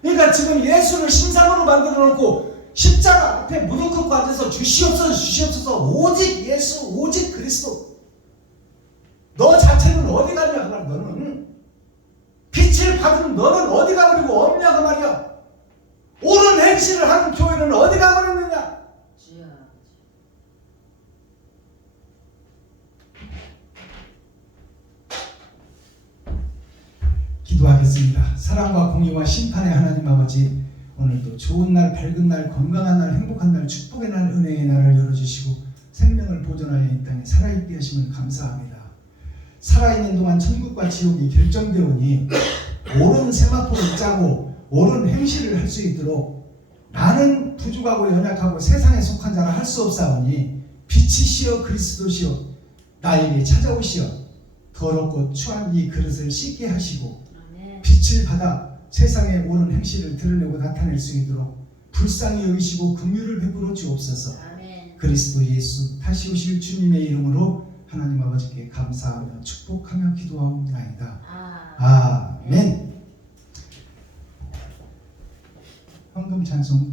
그러니까 지금 예수를 신상으로 만들어 놓고 십자가 앞에 무릎 꿇고 앉아서 주시옵소서 주시옵소서 오직 예수 오직 그리스도. 너 자체는 어디 가냐 그 말. 너는 빛을 받은 너는 어디 가버리고 없냐 그 말이야. 옳은 행실을 하는 교회는 어디 가버렸느냐. 기도하겠습니다. 사랑과 공의와 심판의 하나님 아버지, 오늘도 좋은 날, 밝은 날, 건강한 날, 행복한 날, 축복의 날, 은혜의 날을 열어주시고 생명을 보존하여 이 땅에 살아있게 하시면 감사합니다. 살아있는 동안 천국과 지옥이 결정되오니 옳은 세마포를 짜고 옳은 행실을 할 수 있도록 나는 부족하고 연약하고 세상에 속한 자라 할 수 없사오니 빛이시여 그리스도시여 나에게 찾아오시어 더럽고 추한 이 그릇을 씻게 하시고 빛을 받아 세상에 옳은 행실을 드러내고 나타낼 수 있도록 불쌍히 여기시고 긍휼을 베풀어 주옵소서. 그리스도 예수 다시 오실 주님의 이름으로 하나님 아버지께 감사하며 축복하며 기도하옵나이다. 아멘. 헌금 찬송